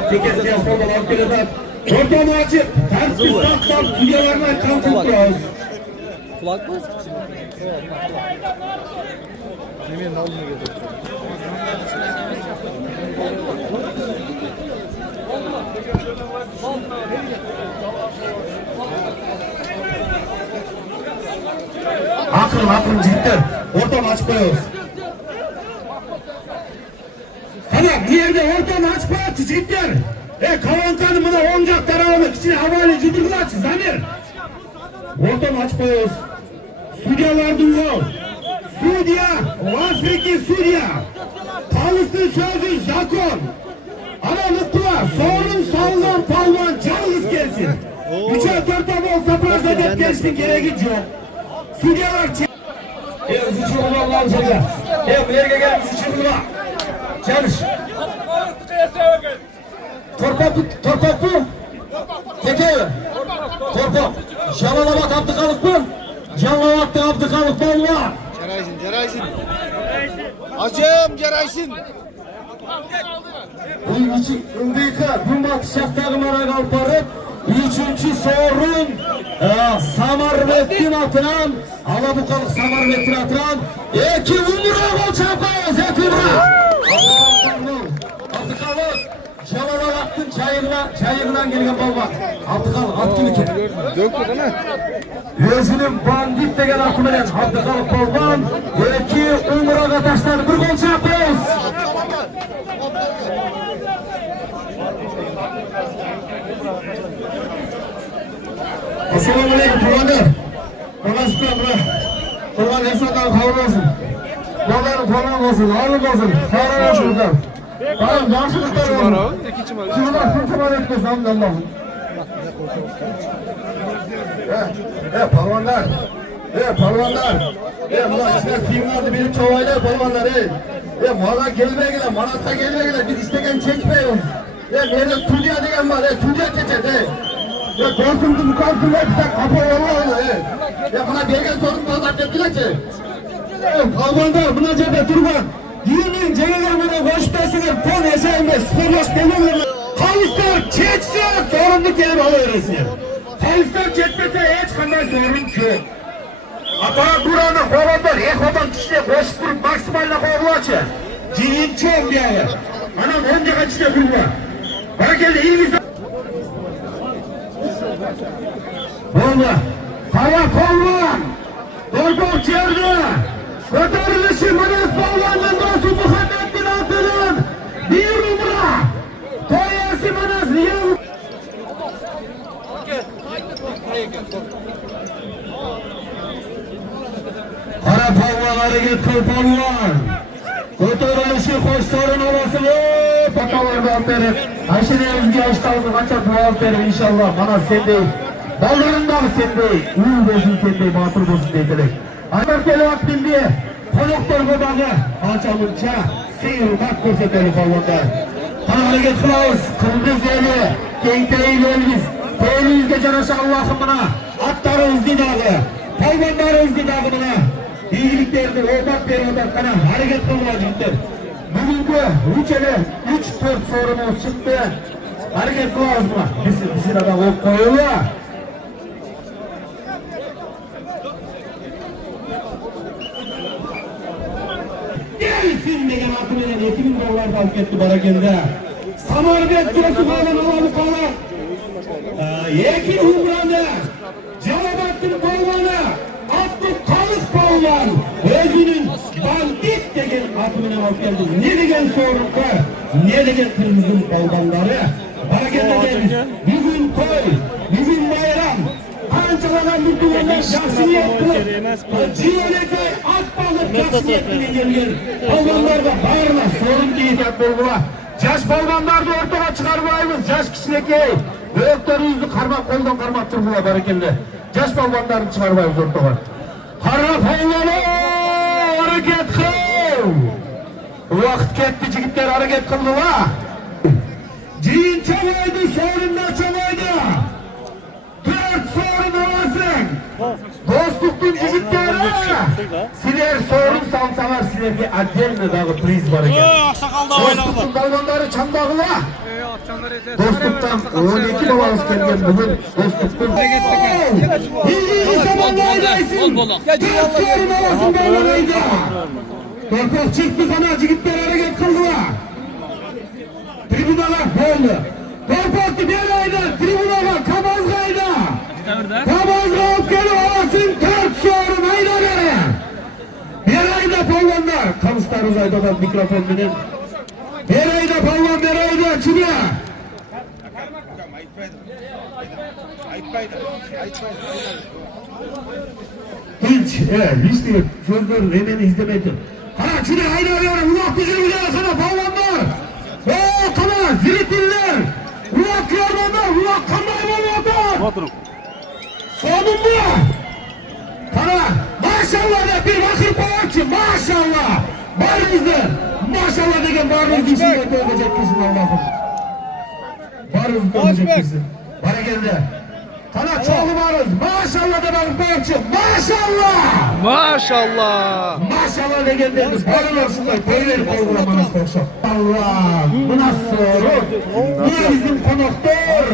Tekez kıyas palvan alıp gelenler. Ortamı açıp, tartı satman, sürüyalardan ayttanını kıldılar. Kulak mı? Akın cidden. Ortamı açıp koyuyoruz. Tamam, bir yerde ortamı açıp koyuyoruz cidden. Kavankanı buna oyuncak tarafını içine havale cüdürgü aç, zamir. Ortamı açıp koyuyoruz. Suriyalar duyuyor. Suriye, Afrika Suriye. Palestin sözü zakon. Ama mutlular, sorun sağlam palvan canınız gelsin. 3'e 4'e bol sapraz edip geçtin gereği yok. Suriyalar çek. Üzücü Allah'ım sana. Bu yerine gelip üzücü bulma. Çalış. Torpak bu. Tekeyi. Torpak. Şamalamak Abdükalık bu. Canlamakta Abdükalık bu Allah. Cerayşin. Acım Cerayşin. Bunun için Indika, Bulmak Şaftağım Arak Alparıp, 3. sorun Samarvettin atıran, Alabukalık Samarvettin atıran, 2 umura gol çapayız, 2 umura. Abdükalık, Cemal Alaktın çayırından gelgen balbak. Abdükalık, at gibi ki. Özünün bandit degen atı bilen Abdükalık balban, 2 umura kataştan 1 gol çapayız. Assalamu alaikum Kurbanlar. Kurbanlar bura. Kurban insanlar kavur olsun. Kurban olsun, ağırlık olsun. Kavur olsun buradan. Tamam, yaxşılıklar olsun. Kimler etmesin hamdallahım. Palvanlar. Palvanlar. Bunlar içine suyunlardı benim çovayla palvanlar. Mana gelmeye gele, manasta gelmeye gele. Biz isteken çekmeyiz. Meni sudya degan bor, sudya chechadi. Do'stimni muqomsizlar bitta qapa oladi. Buna bergan so'zim bozor debdilar-chi. Polvonlar buna joyda turgan. Yilning jagaga mana boshqasiga pol yashaymiz, sporlash bo'lmaydi. Qayslar ketsa so'rinni kelib olaverasizlar. Qayslar ketmasa hech qanday so'rin yo'q. Aparaturani polvonlar xo'ban kishida qo'shib turib maksimalni qo'g'lachi. Jiyinchi o'ngaga. Mana 10 ga chiqib turiblar. Barakalla ilmiz. Bo'ldi. Qara polvon. Qo'rqoq cherdi. Ko'tarilishi mana polvondan do'sti Muhammadning otidan. Bir umra. To'yasi mana ziyon. Qara polvonlariga polvon. Ko'tarilishi qo'sh so'rin olasini patalarga olib berib, mashinamizga ishtazni qancha olib berib inshaalloh mana sendey bolalarindagi sendey uy bo'lsin, sendey botir bo'lsin deydilar. Agar kelyaptindi, qo'noqlarga dag'i ancha-muncha hurmat ko'rsataylik polvonlar. Qani harakat qilamiz, qildiz eli, kengtaylik, qo'lingizga jarasha Allohim mana atlarimizni dag'i, polvonlarimizni dag'i mana iyiliklarni hurmat berib qana harakat qilmaydi. Bugungi uchala 3-4 so'rimiz chiqdi. Harakat qilamizmi? Bizga da qo'yib qo'yinglar. Gelsin degan ati bilan 2000 dollar olib ketdi barakalla. Samorbek Tursunovning o'g'li qolar. Yekin umranda Javobattin polvoni Abduqodir polvon o'zining bandit degan ati bilan olib keldi. Ne degan so'rinlar, ne degan Qirg'iziston polvonlari. Barakalla deymiz. Bugun to'y, bugun bayram. Qanchalar mutluluklar yaxshi niyat qilib, jiyanaka at bog'ib yaxshilikka kelgan polvonlarga barlar so'rin deyilgan bo'lgular. Yosh polvonlarni o'rtaga chiqarib qo'yamiz. Yosh kishilarga o'qtarizni qarmab qo'ldan qarmab turiblar barakalla. Yosh polvonlarni chiqarib qo'yamiz o'rtaga. Qara polvonlar harakat qil. Vaqt ketdi, yigitlar harakat qildilar. Jiyin chamaydi, so'rinda chamaydi. 4 so'rin olasing. Do'stlikning yigitlari. Sizlar so'rin solsalar sizlarga отдельно dag'i priz bor ekan. Oqsoqolda o'ynaydi. Polvonlari chamdog'lar. Do'stlikdan 12 bolamiz kelgan bugun do'stlikdan. So'rin olasing bo'lmaydi. Qo'rqoq chiqdi qana yigitlar harakat qildilar. Tribunalar bo'ldi. Qo'rqoqni beraydi, tribunaga Kamazg'ayda. Kamazg'a olib kelib olasin 4 so'rin aylanadi. Beraydi polvonlar. Qamishlarimiz aytadi mikrofon bilan. Beraydi polvon, beraydi chida. Aytmaydi. Tinch, lishni so'zlar meni izlamaydi. Qara chida aylanadi, uloq tujurlar qana polvonlar. Qana ziritillar. Uloq yormada, uloq qanday bo'lyapti? Sonunda. Qara, maşallah bir bakır koyarki, maşallah. Barınızda, maşallah degan barınızda işini ötecek kesin Allah'ım. Barınızda ötecek kesin. Barakalla. Qana çoğu barız, maşallah da bakır koyarki, maşallah. Maşallah. Maşallah degenlerimiz, barılar şunday, koyuverip koyulamanız koşak. Allah, bu nasıl soru? Niye bizim konuklar?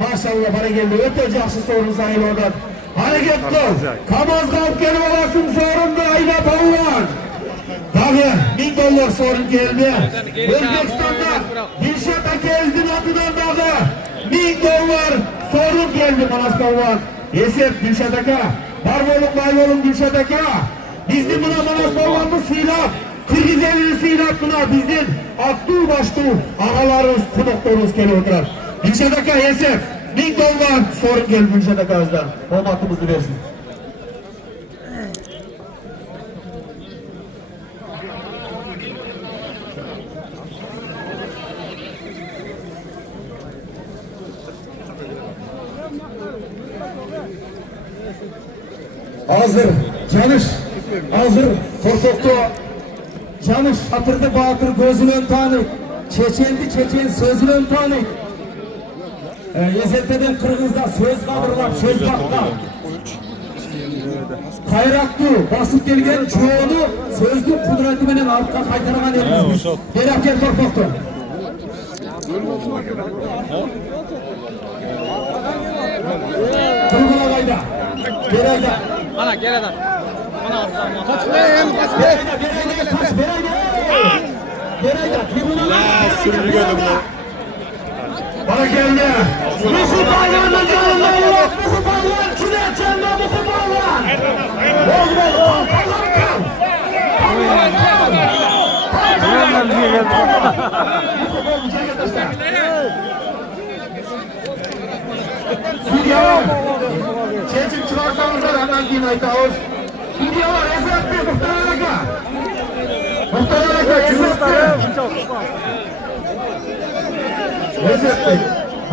Maşallah barakalla, öte yaxşı sorun sayılı odan. Hareket qil. Kamazga olib kelib olasin so'rinni ayla polvon. Dag'i 1000 dollar so'rin keldi. O'zbekistonda Dilshod akangizning otidan dag'i 1000 dollar so'rin keldi Manas polvon. Esep Dilshod aka, bar bo'ling, may bo'ling Dilshod aka. Bizni buna Manas polvonni siylab, Qirg'iz elini siylab buna bizning Abdul Boshtu og'alarimiz, qo'noqlarimiz kelib o'tiradi. Dilshod aka, Esep 1000 dollar so'rin keldi Dilshod akamizdan. Hurmatimizni bersin. Hazır Canış, hazır Korkok'ta Canış hatırdı Batır gözünden tanıp Çeçendi Çeçen sözünü tanıyıp. Yezeteden Kırgız'da söz kalırlar, söz baklar. Hayratlı, basıp gelgen çoğunu sözlü kudreti menen arka kaytargan elimiz. Gel torpakta. Kırgına kayda. Berayda. Ana gel adam. Ana aslan. Kaç Berayda. Sürümü gördüm ya. Bana geldi. Muhut hayvanın yanında yok. Muhut hayvan çileçende muhut hayvan. Bol bol. Stüdyolar. Çeçim çıkarsanız da hemen giyin aytağız. Stüdyolar Esat Bey, Muhtar Alaka. Muhtar Alaka, Esat Bey. Esat Bey,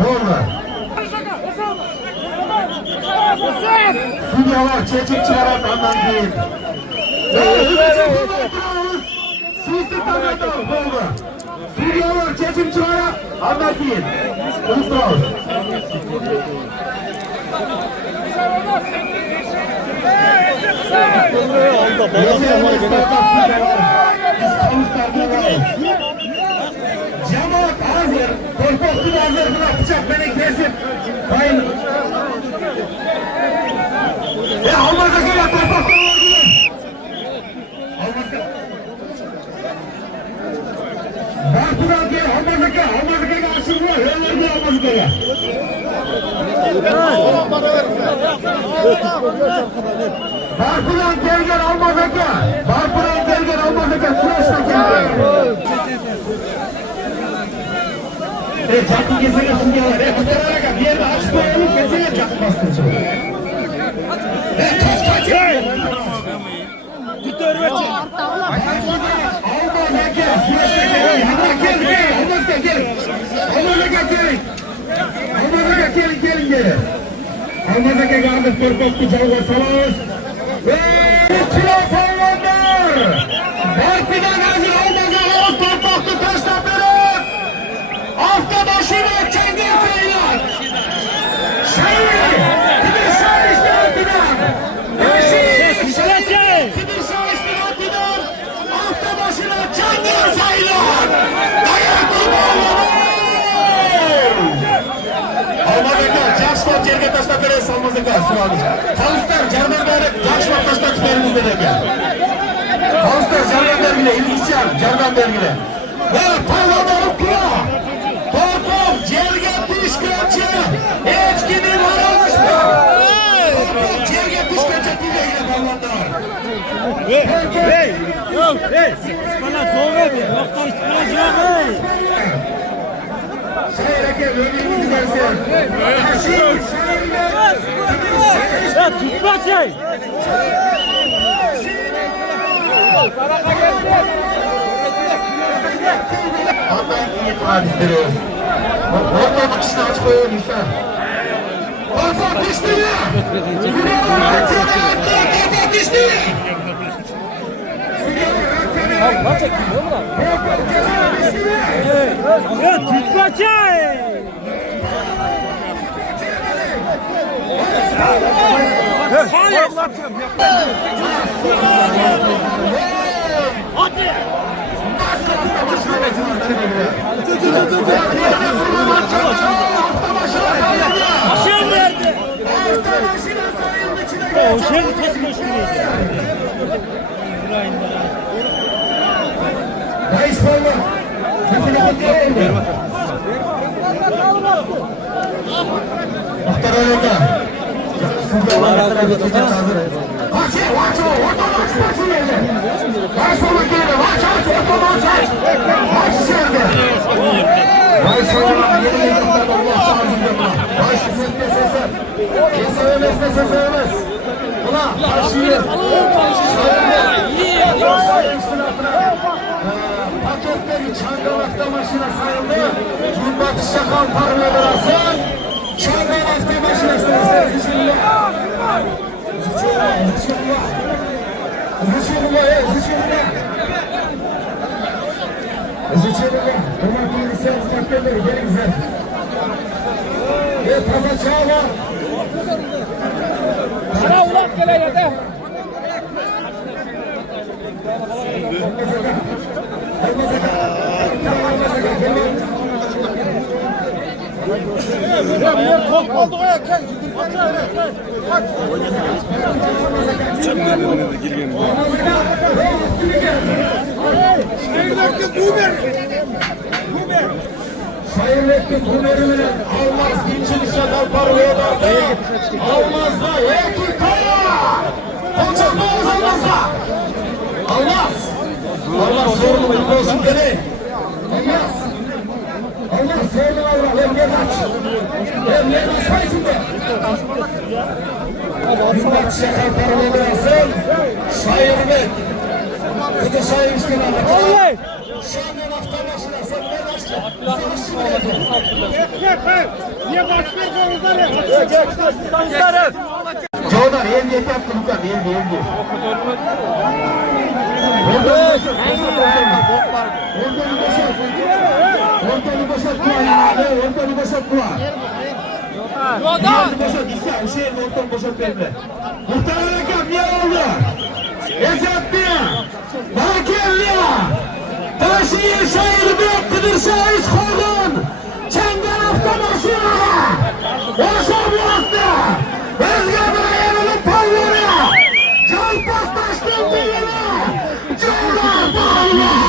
normal. Stüdyolar çeçim çıkaran hemen giyin. Sizi tanıdım, oldu. Stüdyolar çeçim çıkaran hemen giyin. Unutmayın. Cemaat hazır, korkuttu da hazır, bırak beni kesip. Hayır. Almaz'a gel, korkuttu Almaz'a. Bartu'dan gel, Almaz'a gel karşılığına, yerler bir Almaz'a gel. Bartu'dan gel Almaz'a gel. Bartu'dan gel Almaz'a gel, süreçte gel. Çakı kesene sunyalar. Kutararak bir yerde aç koyalım, kesene çakı bastıracak. Kaç. Tut örveçi. Almaz'a gel, süreçte gel. Almaz'a gel. Gelin. Almaz'a gel kardeş, korkuttu çalga salamız. Ve Kilo Salmanlar. Parti'den hazır Almaz'a Oğuz torpaklı taşla beri. Hafta başına Çengel Seylan. Kibir Şah İştirati'den. Kibir Şah İştirati'den. Hafta başına Çengel Seylan. Dayak kurbanları. Almaz'a gel. Jaksman Cerge taşla beri Almaz'a gel. Kalıstlar Cermen beri Jaksman taşla tüferimizde de gel. Kalıstlar Cermen vergile. İlgisi yan. Cermen vergile. Ve Paylanlarım kula. Torpum, Cerge Pişkence, Eçkinin varalmıştır. Torpum, Cerge Pişkence diye yine Paylanlar. Hey. Bana doğru bir. Yoksa hiçbir yok hey. Şehir'e ömrümüzü gidersin. Aşır, şehirler. Ya tutma şey. Allah'ın iyi tarifleri. Orada bakışını aç koyuyor insan. Orada düştü ya. Orada düştü. Ya tutma şey. Hadi. Aşağı nerede? O şey nasıl koşuyor? Reis valla. Muhtar önünde. Allah razı olsun. Kaçı, orta maç yerde. Kaç sola geri, orta maç. Maç yerde. Maç sola yeni yıllarda Allah çağırdı. Maç sesle seslemez. Buna karşıyı. Paketleri Çangalak'ta maşına sayıldı. Cumbatı Şakal Parmadarası. Çangalak'ta maşına sayıldı. Zıçırma. güzel. Taza çağ var. Şuna ulak gele yeter. Şairlettin bu verimini almaz dinçilişe dalparlığı vardı. Almaz da yakıkaya. Koçakma olmazsa. Almaz. Allah sorumluluk olsun dedi. Almaz. Allah sorumluluk olsun. Emniyet açmayısın da. Ümmet şeker parlığı olsun. Şairlet. Kıdı şair üstüne bakar. Şairlet hafta başına sen ne başla? Niye başlıyorsunuz? Çoğular ev yeter kuruldan ev. Ortalı boşalt kuva. Hüseyin ortalığı boşalt verme. Muhtar Harekam niye oldu? Esat Bey, Bakirliya, Taşiye şair Bey, Kıdır şahit koydun. Çengel hafta başına, Oşan bastı. Özge Bey'in palları, Can Paslaştın dilini, Canlar palları.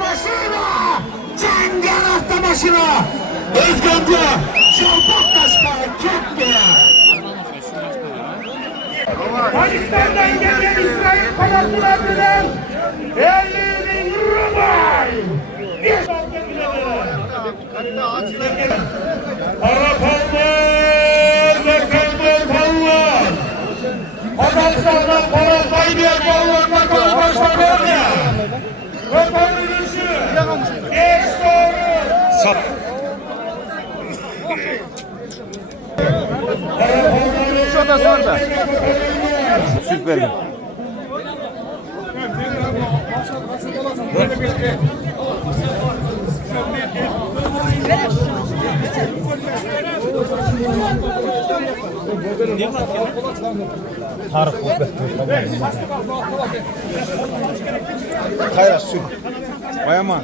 Başına, Cengel hafta başına, Özgün'de, Şalpak Taşka, Kekke'ye. Pakistan'dan gelen İsrail kanatlılarından 50.000 euro var. Para pallar ve kalbur pallar. Kazakistan'dan para kaydiyen pallarla kalbaşlar nerede? Röportajı, geç doğru. Şurada sonra. Süper. Hayır, sür. Bayaman.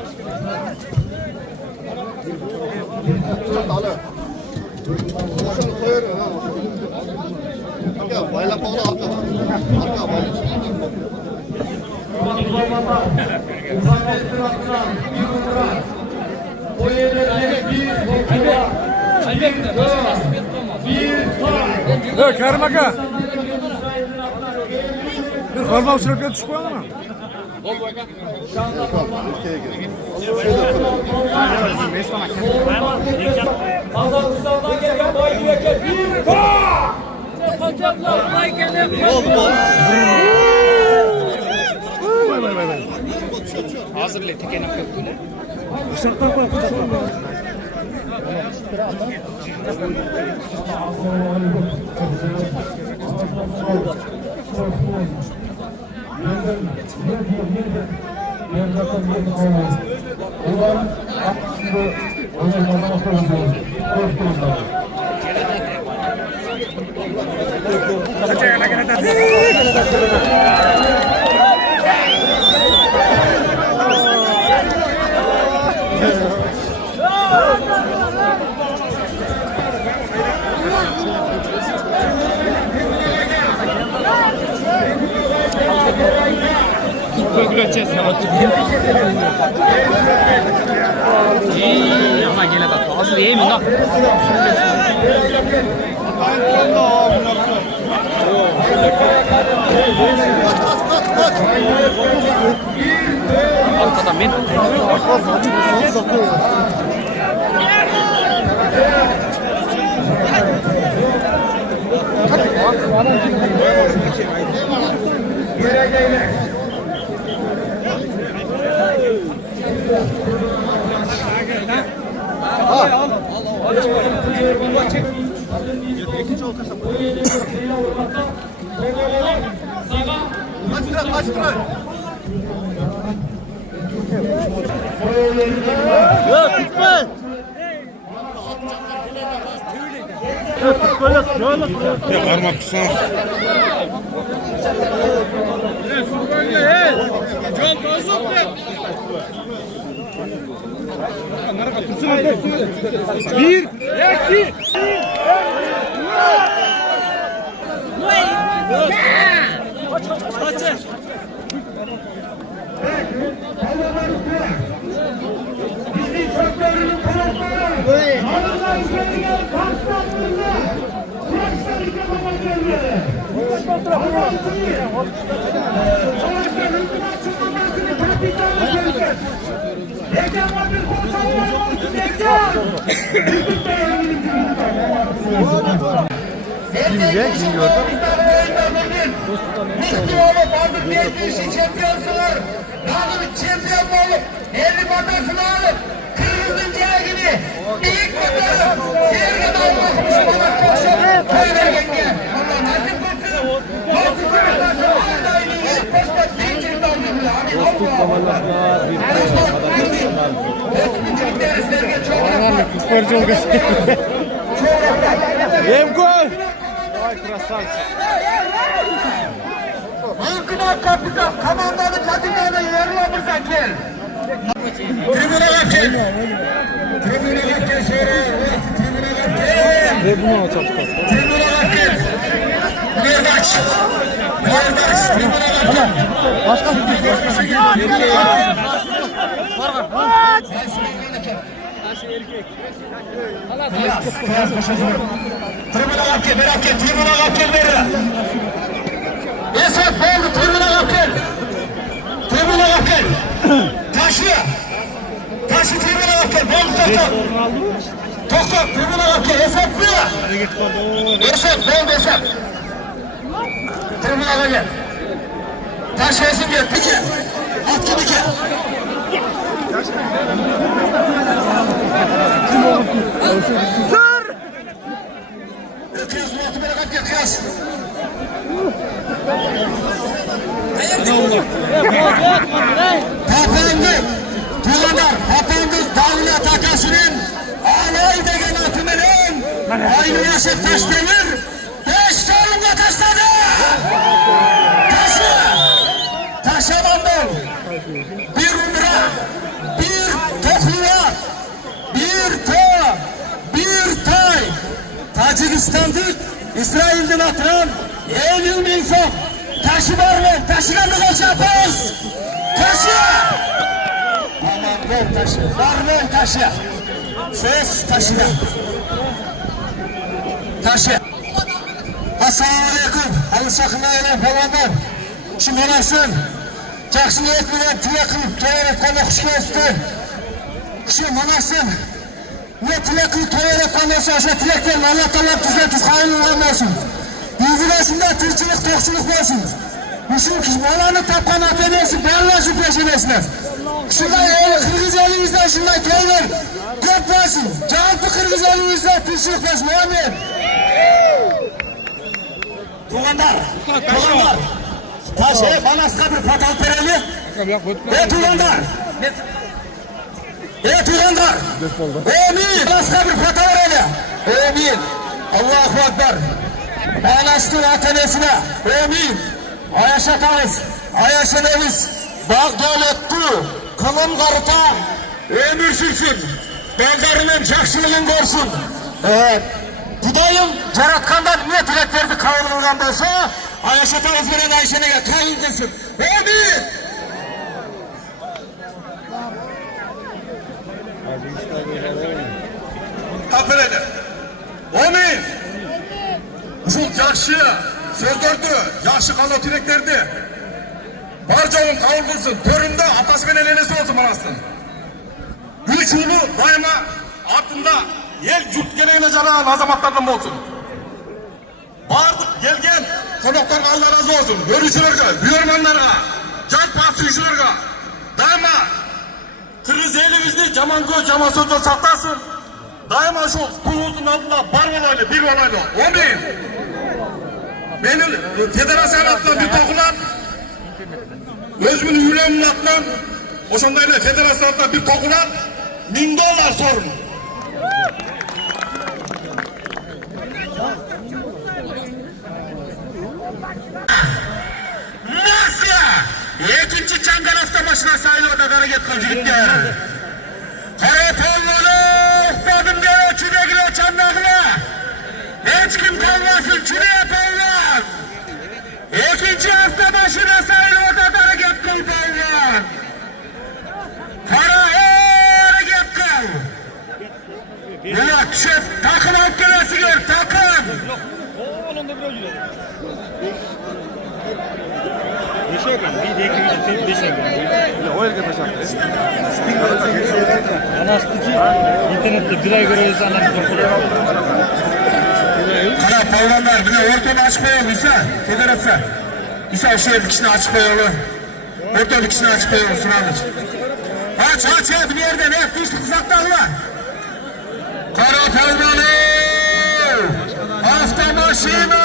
O yerlerde Yok, Kerim Aka. Bir forma uçurupya düşüp koyalım mı? Kazakistan'dan gelen Bayır Eke bir ta! Hazırlı tekene koyun. Ama gene bak. Asıl iyi mi lan? Arkadan ben. Ya parmak kısana. Bir, iki. Bizi çöplerinin tarafları. Hanımlar üzerine karşılarında. Süreçleri kapama gelmedi. Allah'ın sınırı. Savaşta hüküm açılmamasını tehditlerle geldi. Ekrem Bakır Komutanlar olsun Ekrem. Hüküm beyanının Kim gördü? Müslümanı bazı geçmişi şampiyonsular. Nalı şampiyon olup 50 batasını alıp kırmızıncaya gibi büyük batarım. Seyirgen olmuş bana koşup köylergenge. Allah nasip olsun. Nasip olsun. Allah'ın iyisi posta zincirde olmalı. Amin Allah. Özgürlükleri sergen çok yapar. Sporcu olgası. Yemgol. Ay krasavcı. Hakkına kapitan, komandanı Kadıköy'de yarılamışsan gel. Tribüne bak gel. Tribüne bak gel sonra. Tribüne bak gel. Tribüne bak gel. Buraya kaç. Tribüne bak gel. Başka bir Tribüne bak gel, merak et. Tribüne bak gel beri. Esat oldu, tribüne bak gel. Tribüne bak gel. Taşı. Taşı tribüne bak gel. Bol tokak. Tokak, tribüne bak gel. Esat bu. Esat, bol Esat. Tribüne bak gel. Taşı esin gel. Peki. At gibi gel. Sır. Öküz, Muhatı Berakat gel, kıyas. Hapandı, Tuğlanar, Hapandı, Davula Takası'nın alay degen atımının aynı Yasef Taşdemir 5 sorunla taşladı. Taşı, Taşaman'dan bir umra, bir tokluva, bir tay. Tacikistan'dık, İsrail'den atıran Eylül Minsaf. Taşı var mı? Taşına mı koş yaparız? Taşı! Aman ver taşı. Var ver taşı. Ses taşıda. Taşı. Assalamu alaikum. Alışakına öyle falanlar. Şu manasın. Jakşı niyetmeden tile kılıp toyarak konu kuş göstü. Şu manasın. Ne tile kılıp toyarak konu olsa şu tileklerini Allah talep düzeltir. Hayırlı olsun. Yüzüleşinde tırçılık, tokçuluk olsun. Şu olanı tapkan atenesin, beyanlaşın peşinesinler. Şundan Kırgız elimizden şundan köyler kopmasın. Cantı Kırgız elimizden tırçılık olsun. Amin. Tuğandar. Taş, Banaska bir patal pereli. Tuğandar. Tuğandar. Amin. Banaska bir patal pereli. Amin. Allahu Ekber. Anasının atenesine, amin. Ayaşatağız, ayaşanemiz, bağ devletli, kılın karıta, ömür sürsün, beldarının çakşılığın görsün. Evet, Gideyim, Ceratkan'dan niye tilek verdi kavurulgan olsa, Ayaşatağız veren Ayşe'ne kavurulsun. Amin. yaxshi so'zlarni, yaxshi qallo tilaklarni barcağın qabul qilsin. To'rimda atasi bilan enasi olsun manastin. Üç ulu daima артында el jurt keligine jaragan azamatlardan olsun. Bardık gelgen konuklarga Allah razı olsun. Görüşçülerge, buyurmanlarga, jalp suyuşularga daima Kırgız elimizni jamango jaman sözler saklasın. Daima şu tuğuzun altında bar olaylı, bir olaylı. Olmayın. Benim federasyon atlan bir tokulan, özümün yüreğimin atlan, oşandayla federasyon atlan bir tokulan, $1000 sorun. Nasıl? İkinci Çangal Avtomaşı'na sayılıyor da hareket kılcı gitti. Karapollunu uhtadın diye ölçüde giriyor Çandak'la. Hiç kim kalmasın, çürüye pollan. İkinci Avtomaşı'na sayılıyor da hareket kıl pollan. Para hareket kıl. Ulan düşüp takım alt gelesi gör, takım. İnternette bir ay göre insanlar Kara palvanlar bir de ortalığı açık koyalım İsa, federasyon. İsa şu el kişini açık koyalım. Ortalığı kişini açık koyalım sınavlık. Aç ya bir yerde ne? Düştü saklanma. Kara palvanı! Avtomaşina!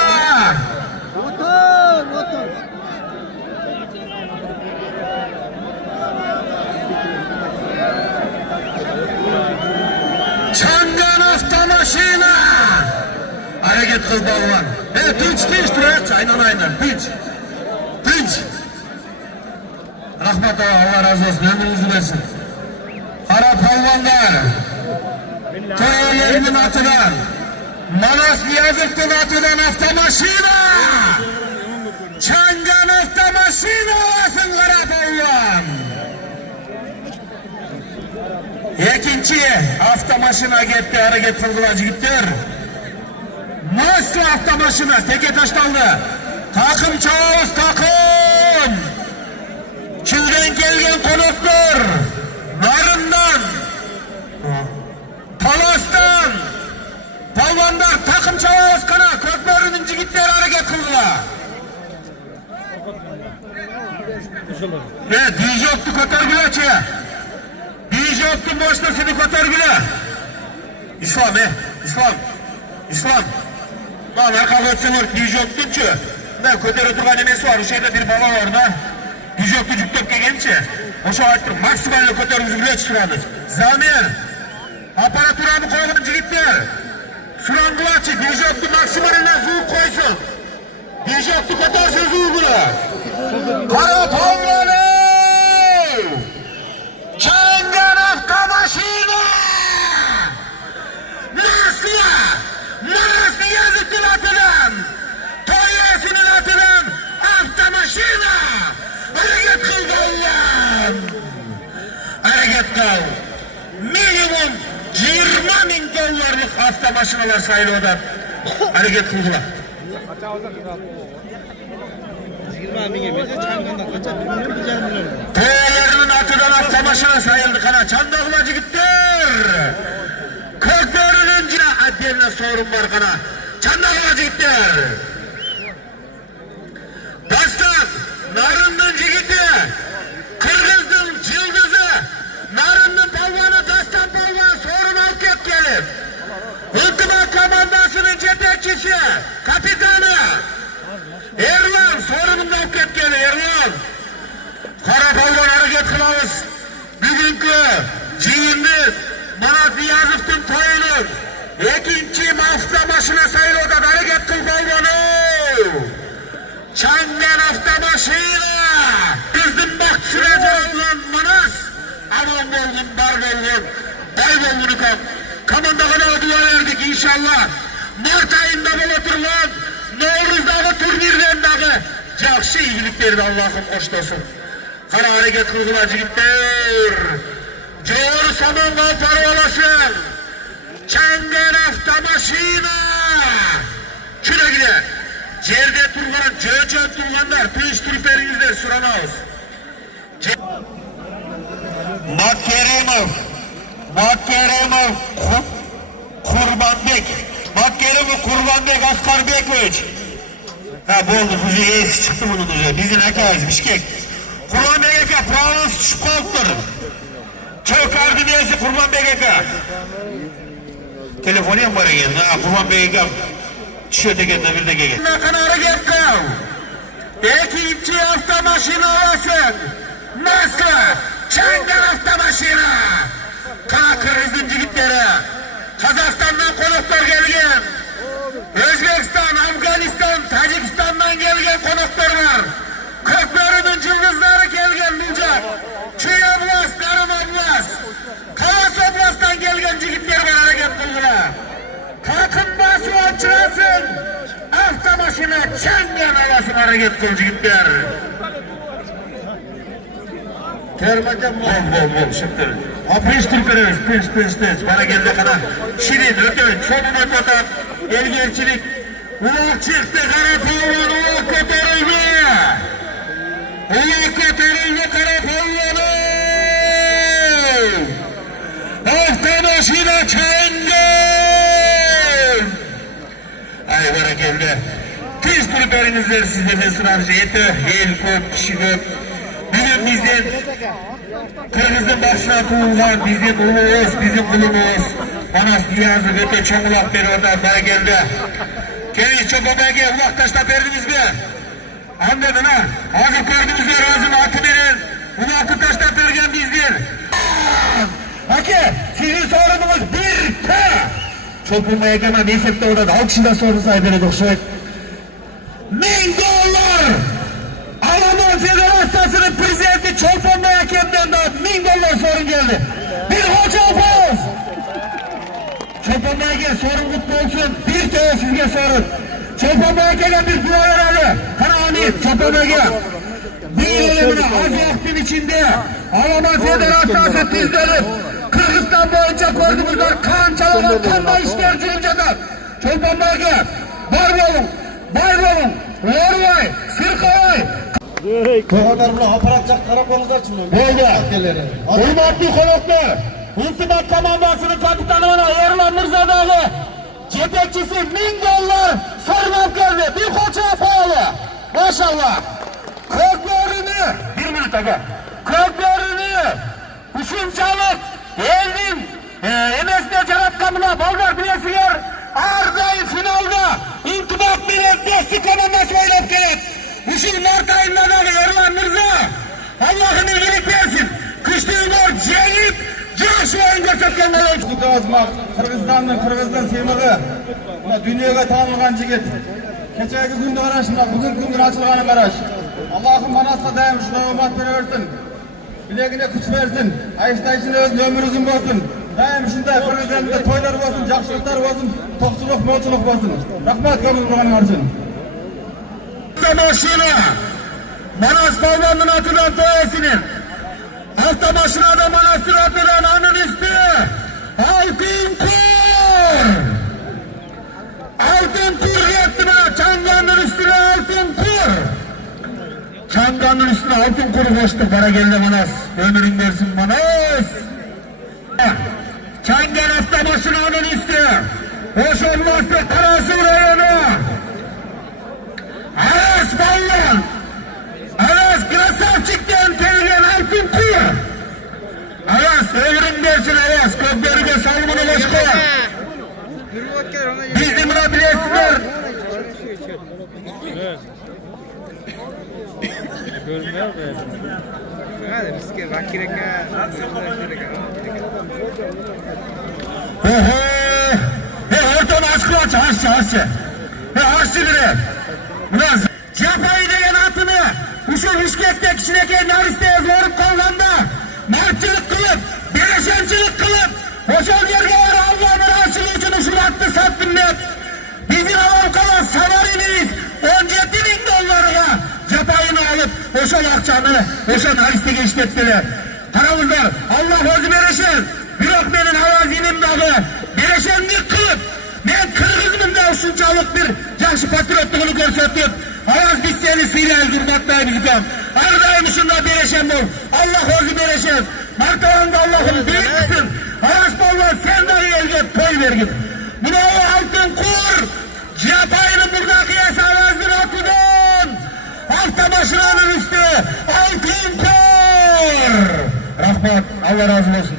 Çangan avtomaşina! Hareket kıl balvan. Dinç duruyor. Aynen. Dinç. Rahmet Allah razı olsun. Ömrünüzü versin. Kara palvanlar. Köylerinin atıdan. Manas Niyazık'ın atıdan avtomaşina! Çangan avtomaşina olasın kara palvan. İkinci avtomaşina gitti, hareket kılgılacı gittir. Nasıl avtomaşina, teke taşlandı. Takım çavuz, takım. Çin'den gelgen konuklar. Narından, Talas'tan, Palvanlar, takım çavuz kana, köklerinin cigitleri hareket kıldılar. Ve DJ yoktu kotar ki. DJ yoktu boştasını kotar bile. İslam. Lan arkalı ötseler DJ yoktu ki. Ben köteri oturgan emesi var, o şeyde bir baba var da. DJ yoktu cüktop gegençe. O şey ayıttır, maksimalle köterimizi bile çıkıradır. Zamir, aparaturanı koyalım cigitler. Surandılar ki DJ yoktu maksimalle zuğuk koysun. DJ yoktu köterse zuğuk bile. Kara Palvanı! Çangan avtomaşina! Nasıl yazıktın atılan? Toyasının atılan avtomaşina! Hareket kıl Allah'ım! Hareket kıl! Minimum $20.000 avtomaşinalar sayılıyorlar. Hareket kıldılar. Toylarının atıdan avtomaşina sayıldı kana. Çandaklıcı gittir! Köklerinin cina adliyeline sorun var kana. Çandaklıcı gittir! Dastan, narından gitti. Kırgız'ın cıldızı, narından palvanı, dastan palvan sorun alıp git gelip. Ultimat komandasının cetekçisi, kapitanı. Erlan sorunun alıp git gelip Erlan. Kara palvan hareket kılavuz. Bugünkü cihindi Manat Niyazık'ın toyunun. İkinci avtomaşina sayılıyor da hareket kıl palvanı. Çangan avtomaşina! Kızdım bak sürece olan Manas! Aman oldun, bar oldun, bay oldun kap. Kamandakına dua verdik inşallah. Mart ayında bol oturulan, Nevruz'daki turnirden dağı. Cakşı iyiliklerdi Allah'ım hoş olsun. Kara hareket kılgılacı gittir. Çoğur samanla parvalasın. Çangan avtomaşina! Şuna gider. Cerde turgan, cöcöt turganlar, tüş türperingizler suramağız. Makkerimov, Kurbanbek. Makkerimov, Kurbanbek, Askarbekoviç. Ha boldu, bu yeğesi çıktı bunun üzerine. Bizim ekayız, Bişkek. Kurbanbek eka, Provence düşüp kalıptır. Çok ardiyesi Kurbanbek eka. Telefoniyam var egen, Kurbanbek eka. Düşüyor tekende bir de gege. Ne kanarı gekkav. Ekipçi avtomaşina olasın. Nasıl? Çengel avtomaşina. Kırgız'ın jigitleri. Kazakstan'dan konuklar gelgen. Özbekistan, Afganistan, Tacikistan'dan gelgen konuklar var. Köklerinin cıldızları gelgen bulacak. Çuy Oblast, Narın Oblast. Kavas Oblast'tan gelgen jigitler var hareket kıldılar. Takım bası uçurasın. Avtomaşina çengel alasın hareket kıl jigitler. Termakem bol şimdi. Apış Türklerimiz, pış. Bana geldi kadar. Şirin, ötön, sonuna kadar. Elgerçilik. Ulak çıktı, kara pavlan, ulak kotarıldı. Ulak kotarıldı, kara pavlanı. Avtomaşina çengel. Ay bana geldi. Pış Türklerinizler sizlerden sınavcı. Yeter, el kop, kişi kop. Bugün bizden Kırgız'ın başına tuğulan bizim ulumuz, bizim kulumuz. Anas Diyazı öte çoğun ulak beri oradan bana geldi. Kendi çok obaya ulak taşla verdiniz mi? Anladın ha? Hazır gördünüz mü? Razım atı verin. Ulakı taşla vergen bizdir. Haki, sizin sorunumuz bir te. Çok bulmaya gelmem. Neyse de orada da 6 kişiden sorunu sahibine dokşayıp. $1000! Alman Federasyası'nın prezidenti Çolpan Bayakem'den daha $1000 sorun geldi. Bir hoca olmaz. Çolpan Bayakem sorun mutlu olsun. Bir kere sizge sorun. Çolpan Bayakem'e bir dua herhalde. Kanani Çolpan Bayakem. Bir elemine az vaktin içinde Alman Federasyası tizlenip Kırgızistan boyunca gördüğümüzler kan çalan kanla işler cürünceler. Çolpan Bayakem. Barbolun. Yorvay. Sirkavay. Bu kadar buna aparatacak karakolunuzlar için mi? Oldu. Hürmetli konuklar. İntibat Komandası'nın kapitanına Erlan Mirza Dağı. Cephekçisi $1000 sormak geldi. Bir koça pahalı. Maşallah. Köklerini. Bir minut aga. Köklerini. Uşunçalık. Elvin. MSD Cenap Kamına. Bolgar Bilesiyer. Arda'yı finalda. İntibat bilen destek komandası oynayıp gelip. Uşun Mart ayında da Erlan Mirza. Allah'ın iyilik versin. Kışlığınlar cenip. Coşmayın gösterkenler. Kırgız'dan sevmedi. Dünyaya tanılgan jigit. Keçeki günde qarashma, bugün gündür açılganı qarash. Allah'ım manasqa daim şuna hurmat versin. Bilegine kuch versin. Ayıştayışında öz ömür uzun bolsun. Daim şunday Kırgız'da toylar bolsun, жақсылықтар bolsun, toqçuluk, moçuluk bolsun. Rahmat kabul qilganingiz uchun. Avtomaşina. Manas Palvan'ın atılan toyasının. Avtomaşinada Manastır atılan anın ismi. Altın Kur. Altın Kur yettine. Çanganın üstüne Altın Kur. Çanganın üstüne Altın Kur'u koştu. Para geldi Manas. Ömrün versin Manas. Çangan Avtomaşina'nın ismi. Hoş olmazsa Karasur rayonu. Aras Ballan. Aras Krasavçik'ten gelgen Altın Kur. Aras ömrün versin Aras. Köklerine salmını boş koyar. Bizim buna bilesizler. Ortadan aşçı. Aşçı biri. Cepayı degen atını uşul Bişkek'te kişineke naristeye zorup kalganda martçılık kılıp, bereşemçilik kılıp hoşal yerge var Allah'ın aşçılığı için uşul attı sattınlar. Bizim avam kalan savariniz $17.000'a cepayını alıp hoşal akçanı, hoşal naristeye işlettiler. Karamızlar Allah özü bereşen, bir ok benim havazinim dağı bereşenlik kılıp ben Kırgız'ımın da uşunçalık bir yaxşı patriotluğunu görsetip, Ayaz biz seni sıylayız hurmatlayız ikam. Her daim şunda bereşen bol. Allah özü bereşen. Martalandı Allah'ım büyük müsün? Ayaz bollar sen dahi elge toy vergin. Buna o altın kur. Cihapayını buradaki esavazdır otudan. Altta başlarının üstü. Altın kur. Rahmet. Allah razı olsun.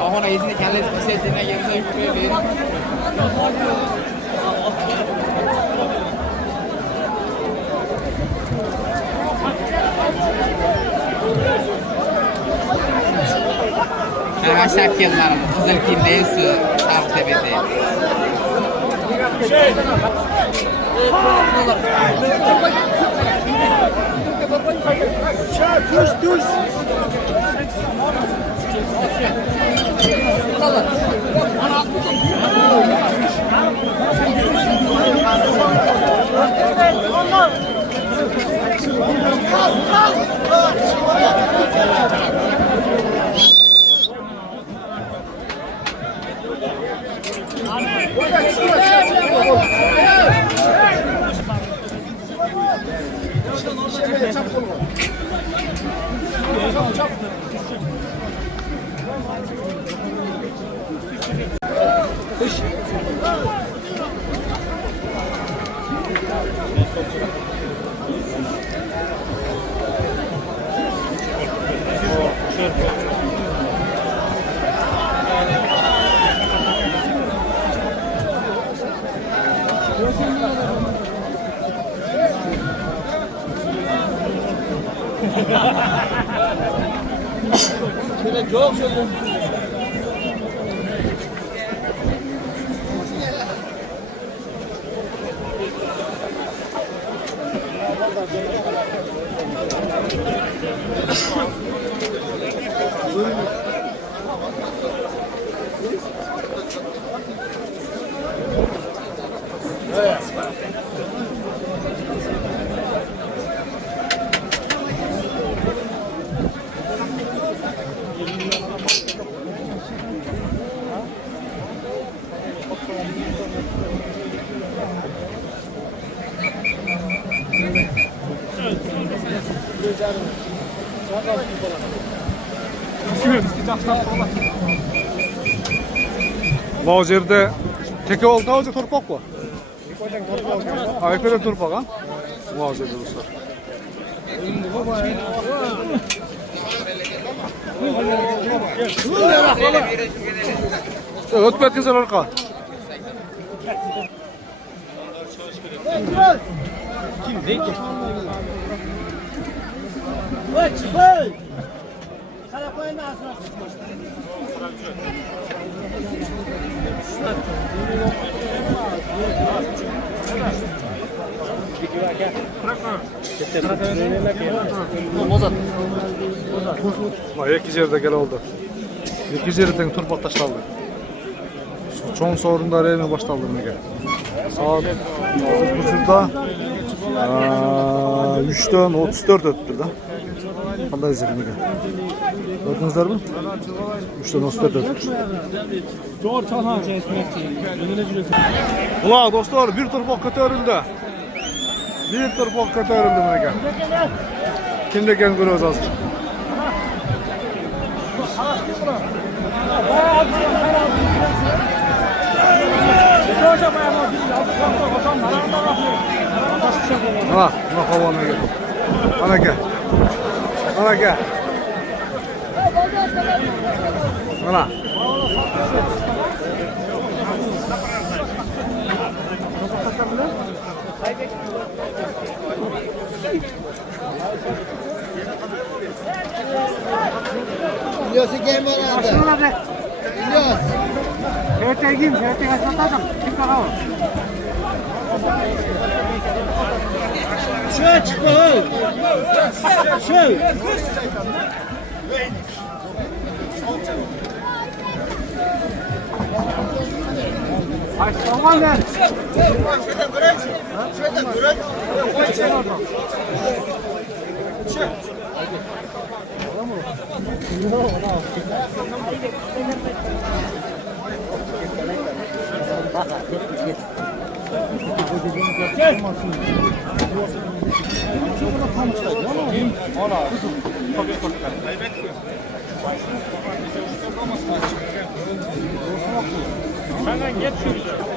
Ahora izini kendisi bisikletine yerine yürüyor değil. Aşağı kellerim, Kızılkil'deyiz, Sarıtepe'de. Düz. Çok şöyle. Bu yerde teke oldu hoca torpak mı? Ayıpeden torpak ha? Bu yerde dostlar. Ötmek güzel arka. Kim değil ki? Екі жерде кел oldu. Екі жерден turpak taşlandı. Çoğun sorunda reyme başlandı mege. Saat 9'da 3'ten 34 öttü da. Qanday izledi mege? Gördünüzler mi? 3'ten 34 öttü. Ulan dostlar bir turpak kötörüldü. Bir turpak kötörüldü mege. Kimde gen görüyoruz hazır. Ha, buna havana gel. Ana gel. Ana gel. Ana. İlyas'ı kim var abi? İlyas. Erteğim, erteğe satacağım. Kim karar? Şu çıkma oğlum. Şu. Ay, tamam lan. Senden geç şuraya.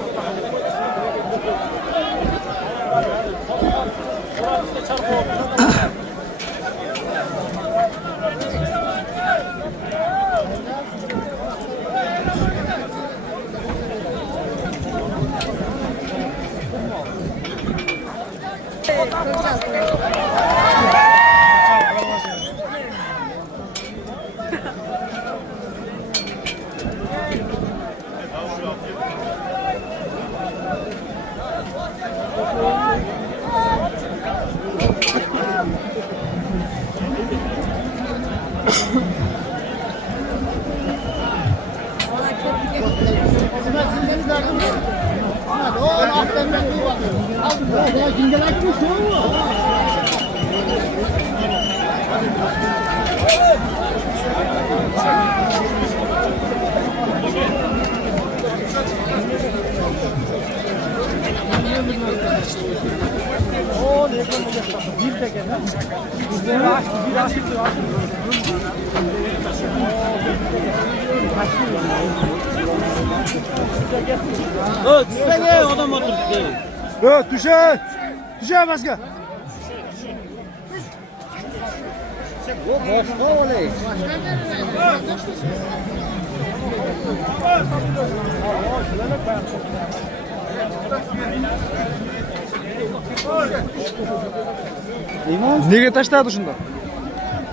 Düşsene adam oturdu. Evet düşe. Düşe başka. Nege taşladı şunda?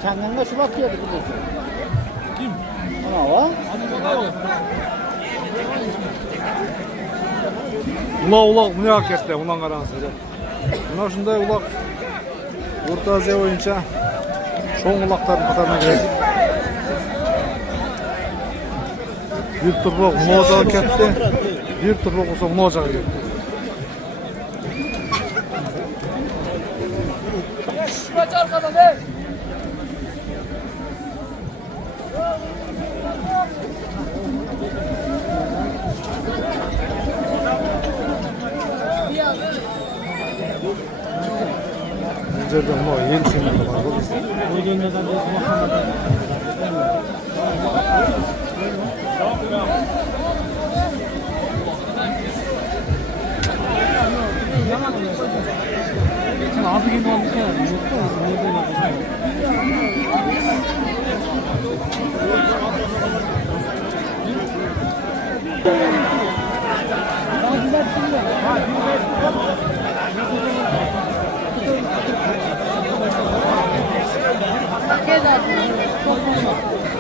Kendine şu bakıyordu biliyorsun. Kim? Ana var. Ulak bu ne hakikaten ulan karansı. Buna şunday ulak Orta Azya boyunca çoğun ulakların katarına girdi. Bir turpak Moğolcağa ketdi. Bir turpak olsa Moğolcağa ketdi. Kaç arkadan ne? Bizlerden bu yeni şeyler var bu bizde. Abi gibi oldu ya. Gel abi.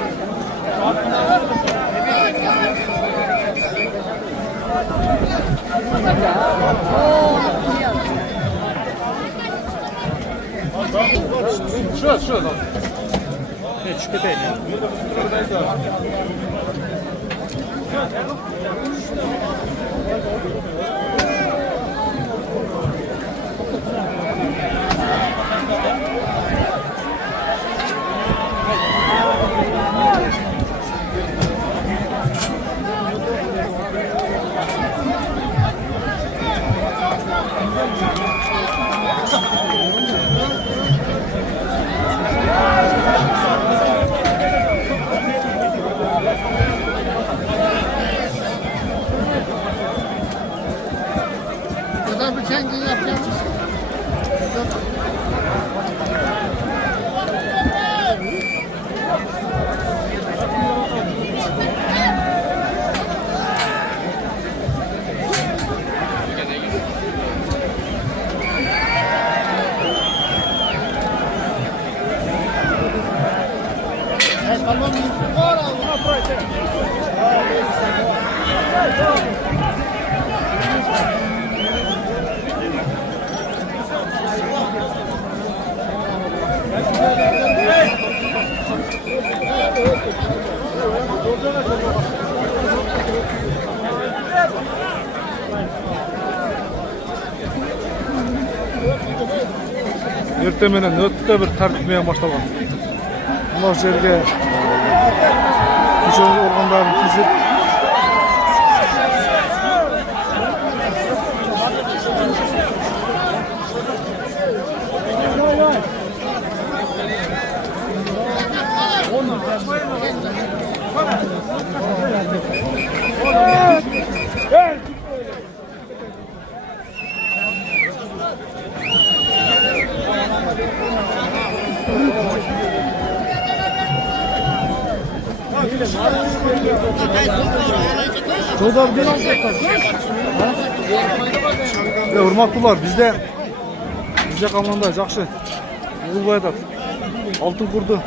Şurada. Ne şu köpeğin ya. Ertemenen ötte bir tartışmaya başlagan. Mына жерге күчө органдарын түзүп урматтуулар, бизде команда жакшы. Улбай атат. Алтын курду.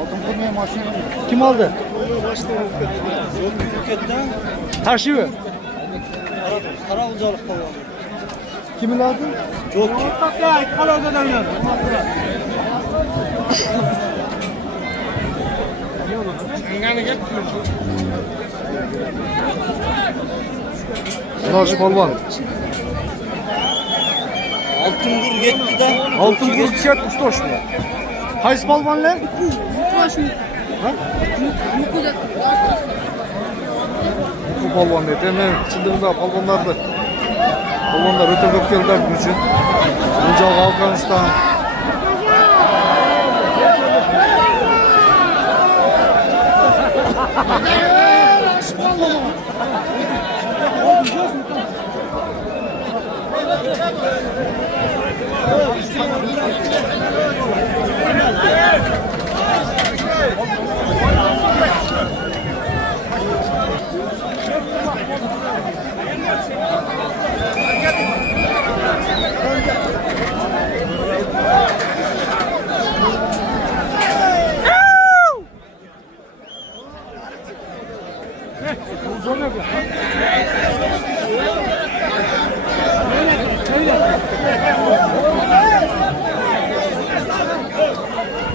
Алтын курду менен машина. Ким алды? Ташибы. Карабулжалык болгон. Ким алды? Жок. Калададан. Наш балбан. Алтын кур кетти да. Алтын курду кетти точно. Кайсы балбан эле? Bu balvan deydi. Hemen çındığında balvanlar öte көп келdi bugün için. Buncalı Afganistan.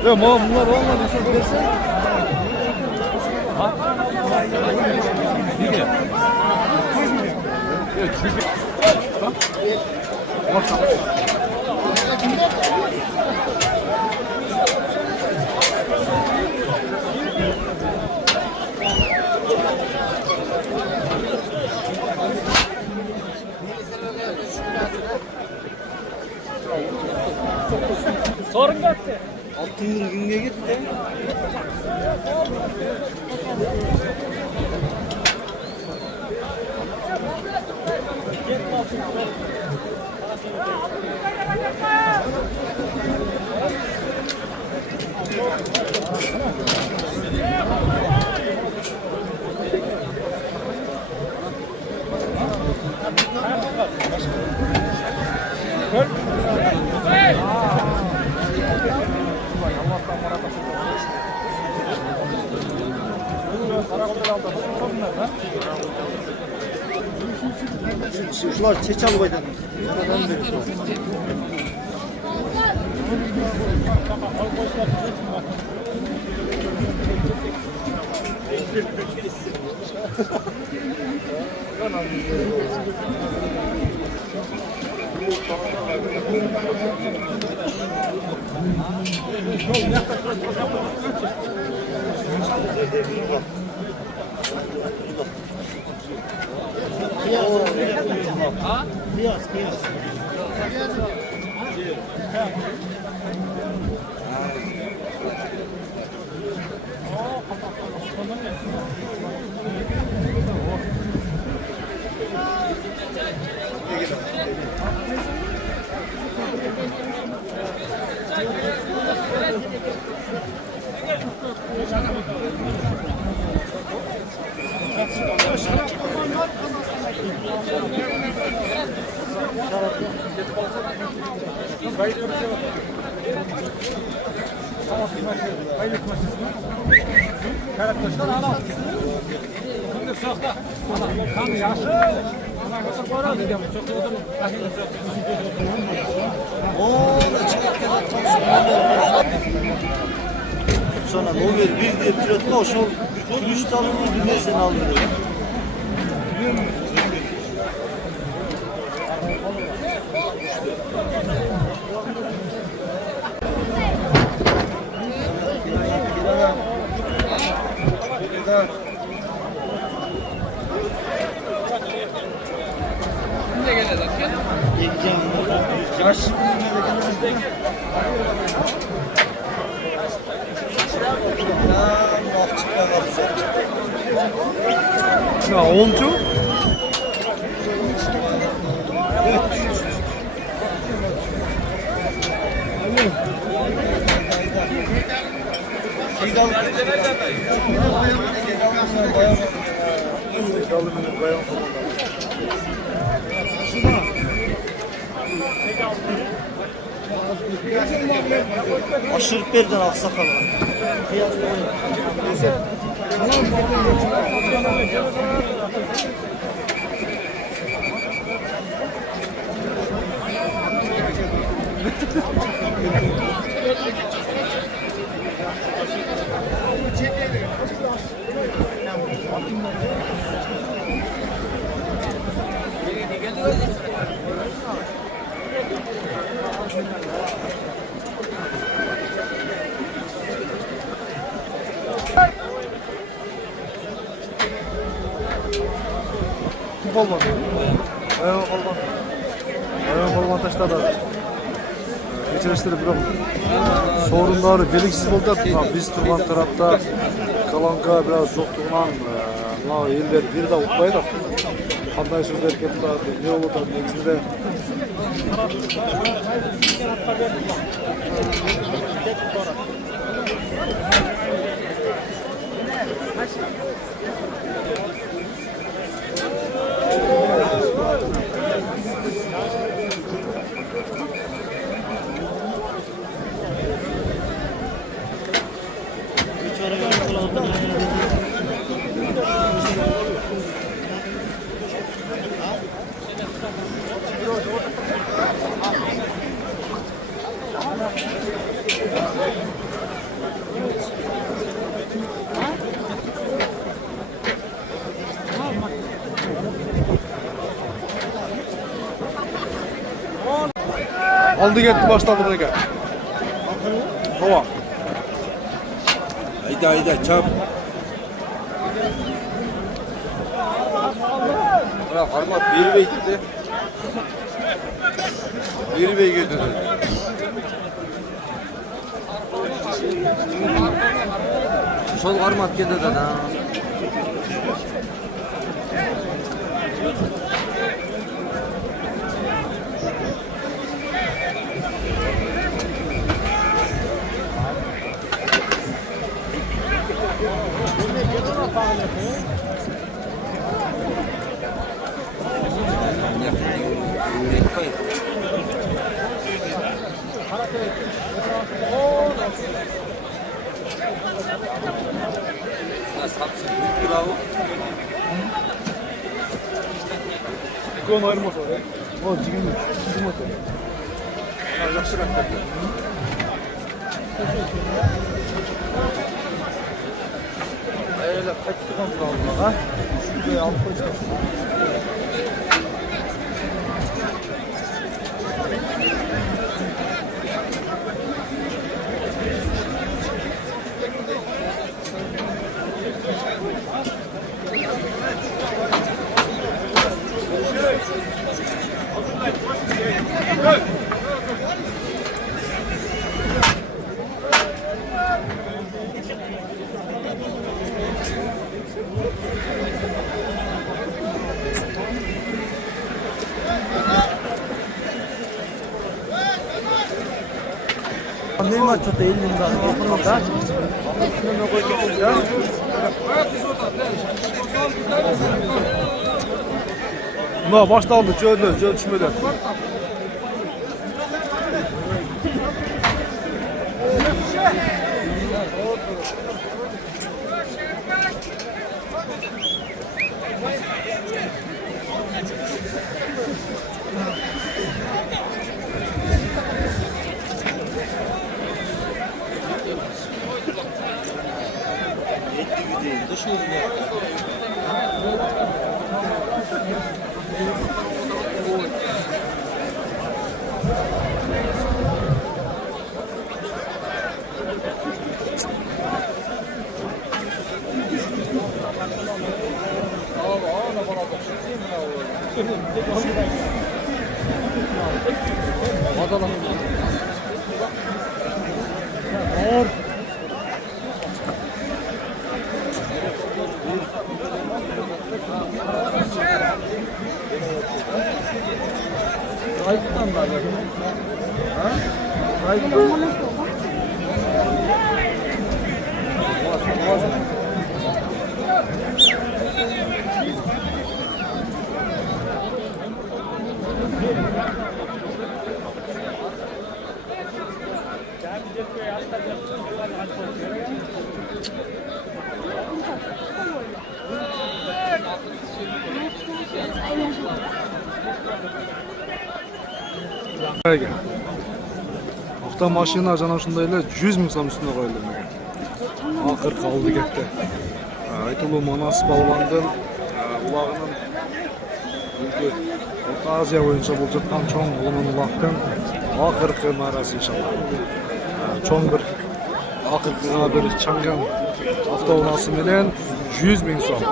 Ya bunlar olmadı şu derse. Sorun gitti. Altın yıl günge gitti. Şular Çeçen koydu. Sana Nover bir diye pilotu o şol 3 tane bir de sen aldırıyor. Ya oncu? Aşırı birden aksakal var. Balban. Balban taşlarda. Geçirişleri bir sorunları belirsiz oldu. Biz turban tarafta kalanka biraz soktuğundan eller bir de utmaydı. Qanday sözler ketdi, ne oldu negizinde aldı gitti başladı buraya. Hava. Haydi çap. Bırak Armat bir bey gitti. Bir bey götürdü. Sol Armat gitti de ha. Konu ayrılmaz oraya. O cigim motor. Yaxşırak. Öyle kaçtı kontrol ha. Şuraya alıp koyacağım. Ne maçta 50 lira. Ne koyacağız ya? Buna başlandı, çöldü, düşmedi. Hafta maşina jana uşundayla 100 ming so'm üstüne koyuldu. Akır kaldı gitti. Aytulu Manas balvandın ulağının Orta Aziya boyunca bulacaktan çoğun ulumun ulaqtın akırkı marası inşallah. Çoğun bir akırkıga bir çangan hafta unası bilen 100 ming so'm.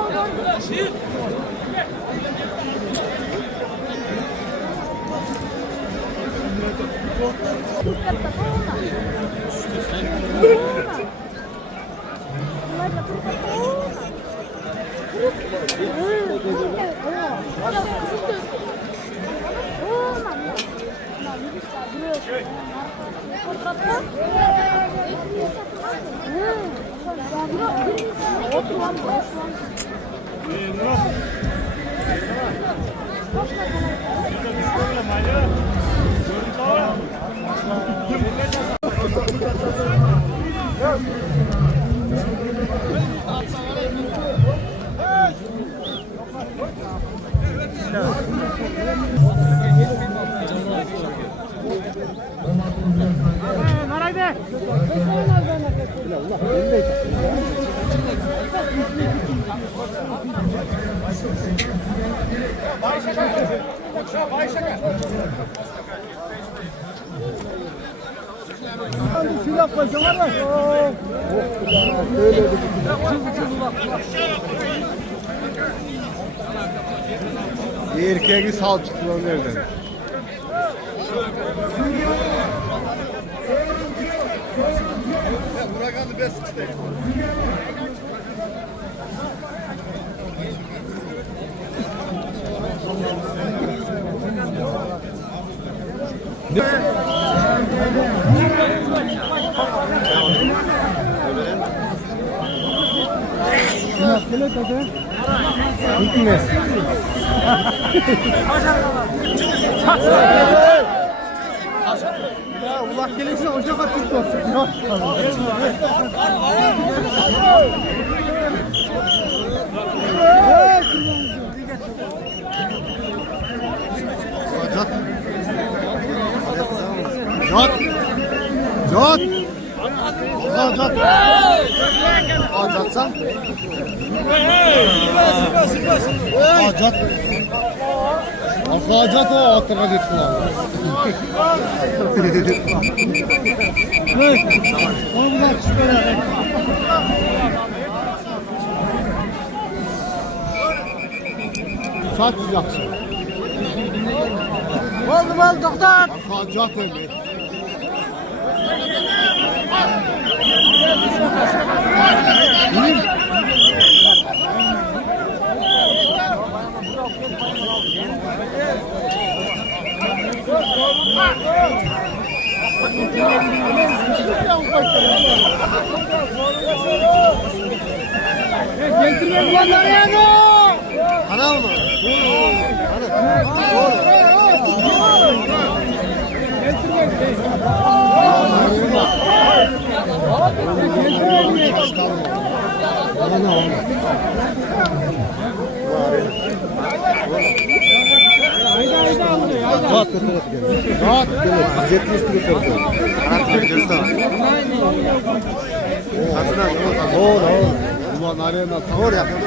Erkeği sal çıktı nereden? Huraganlı bes işte. Gitmez. Ya ulak gelirse ocak atıp olsun. Jot. Hacatsan. Hacat. Hacat o atırga gettiler. Saç yaxşı. Oldu doktor. Hacat öyle. Ana mı? Rahat götürüp gel. Rahat götürüp. 70 lira götürüp. Rahat götürüp. Doğru. Ulan arayana tavır yapıyor.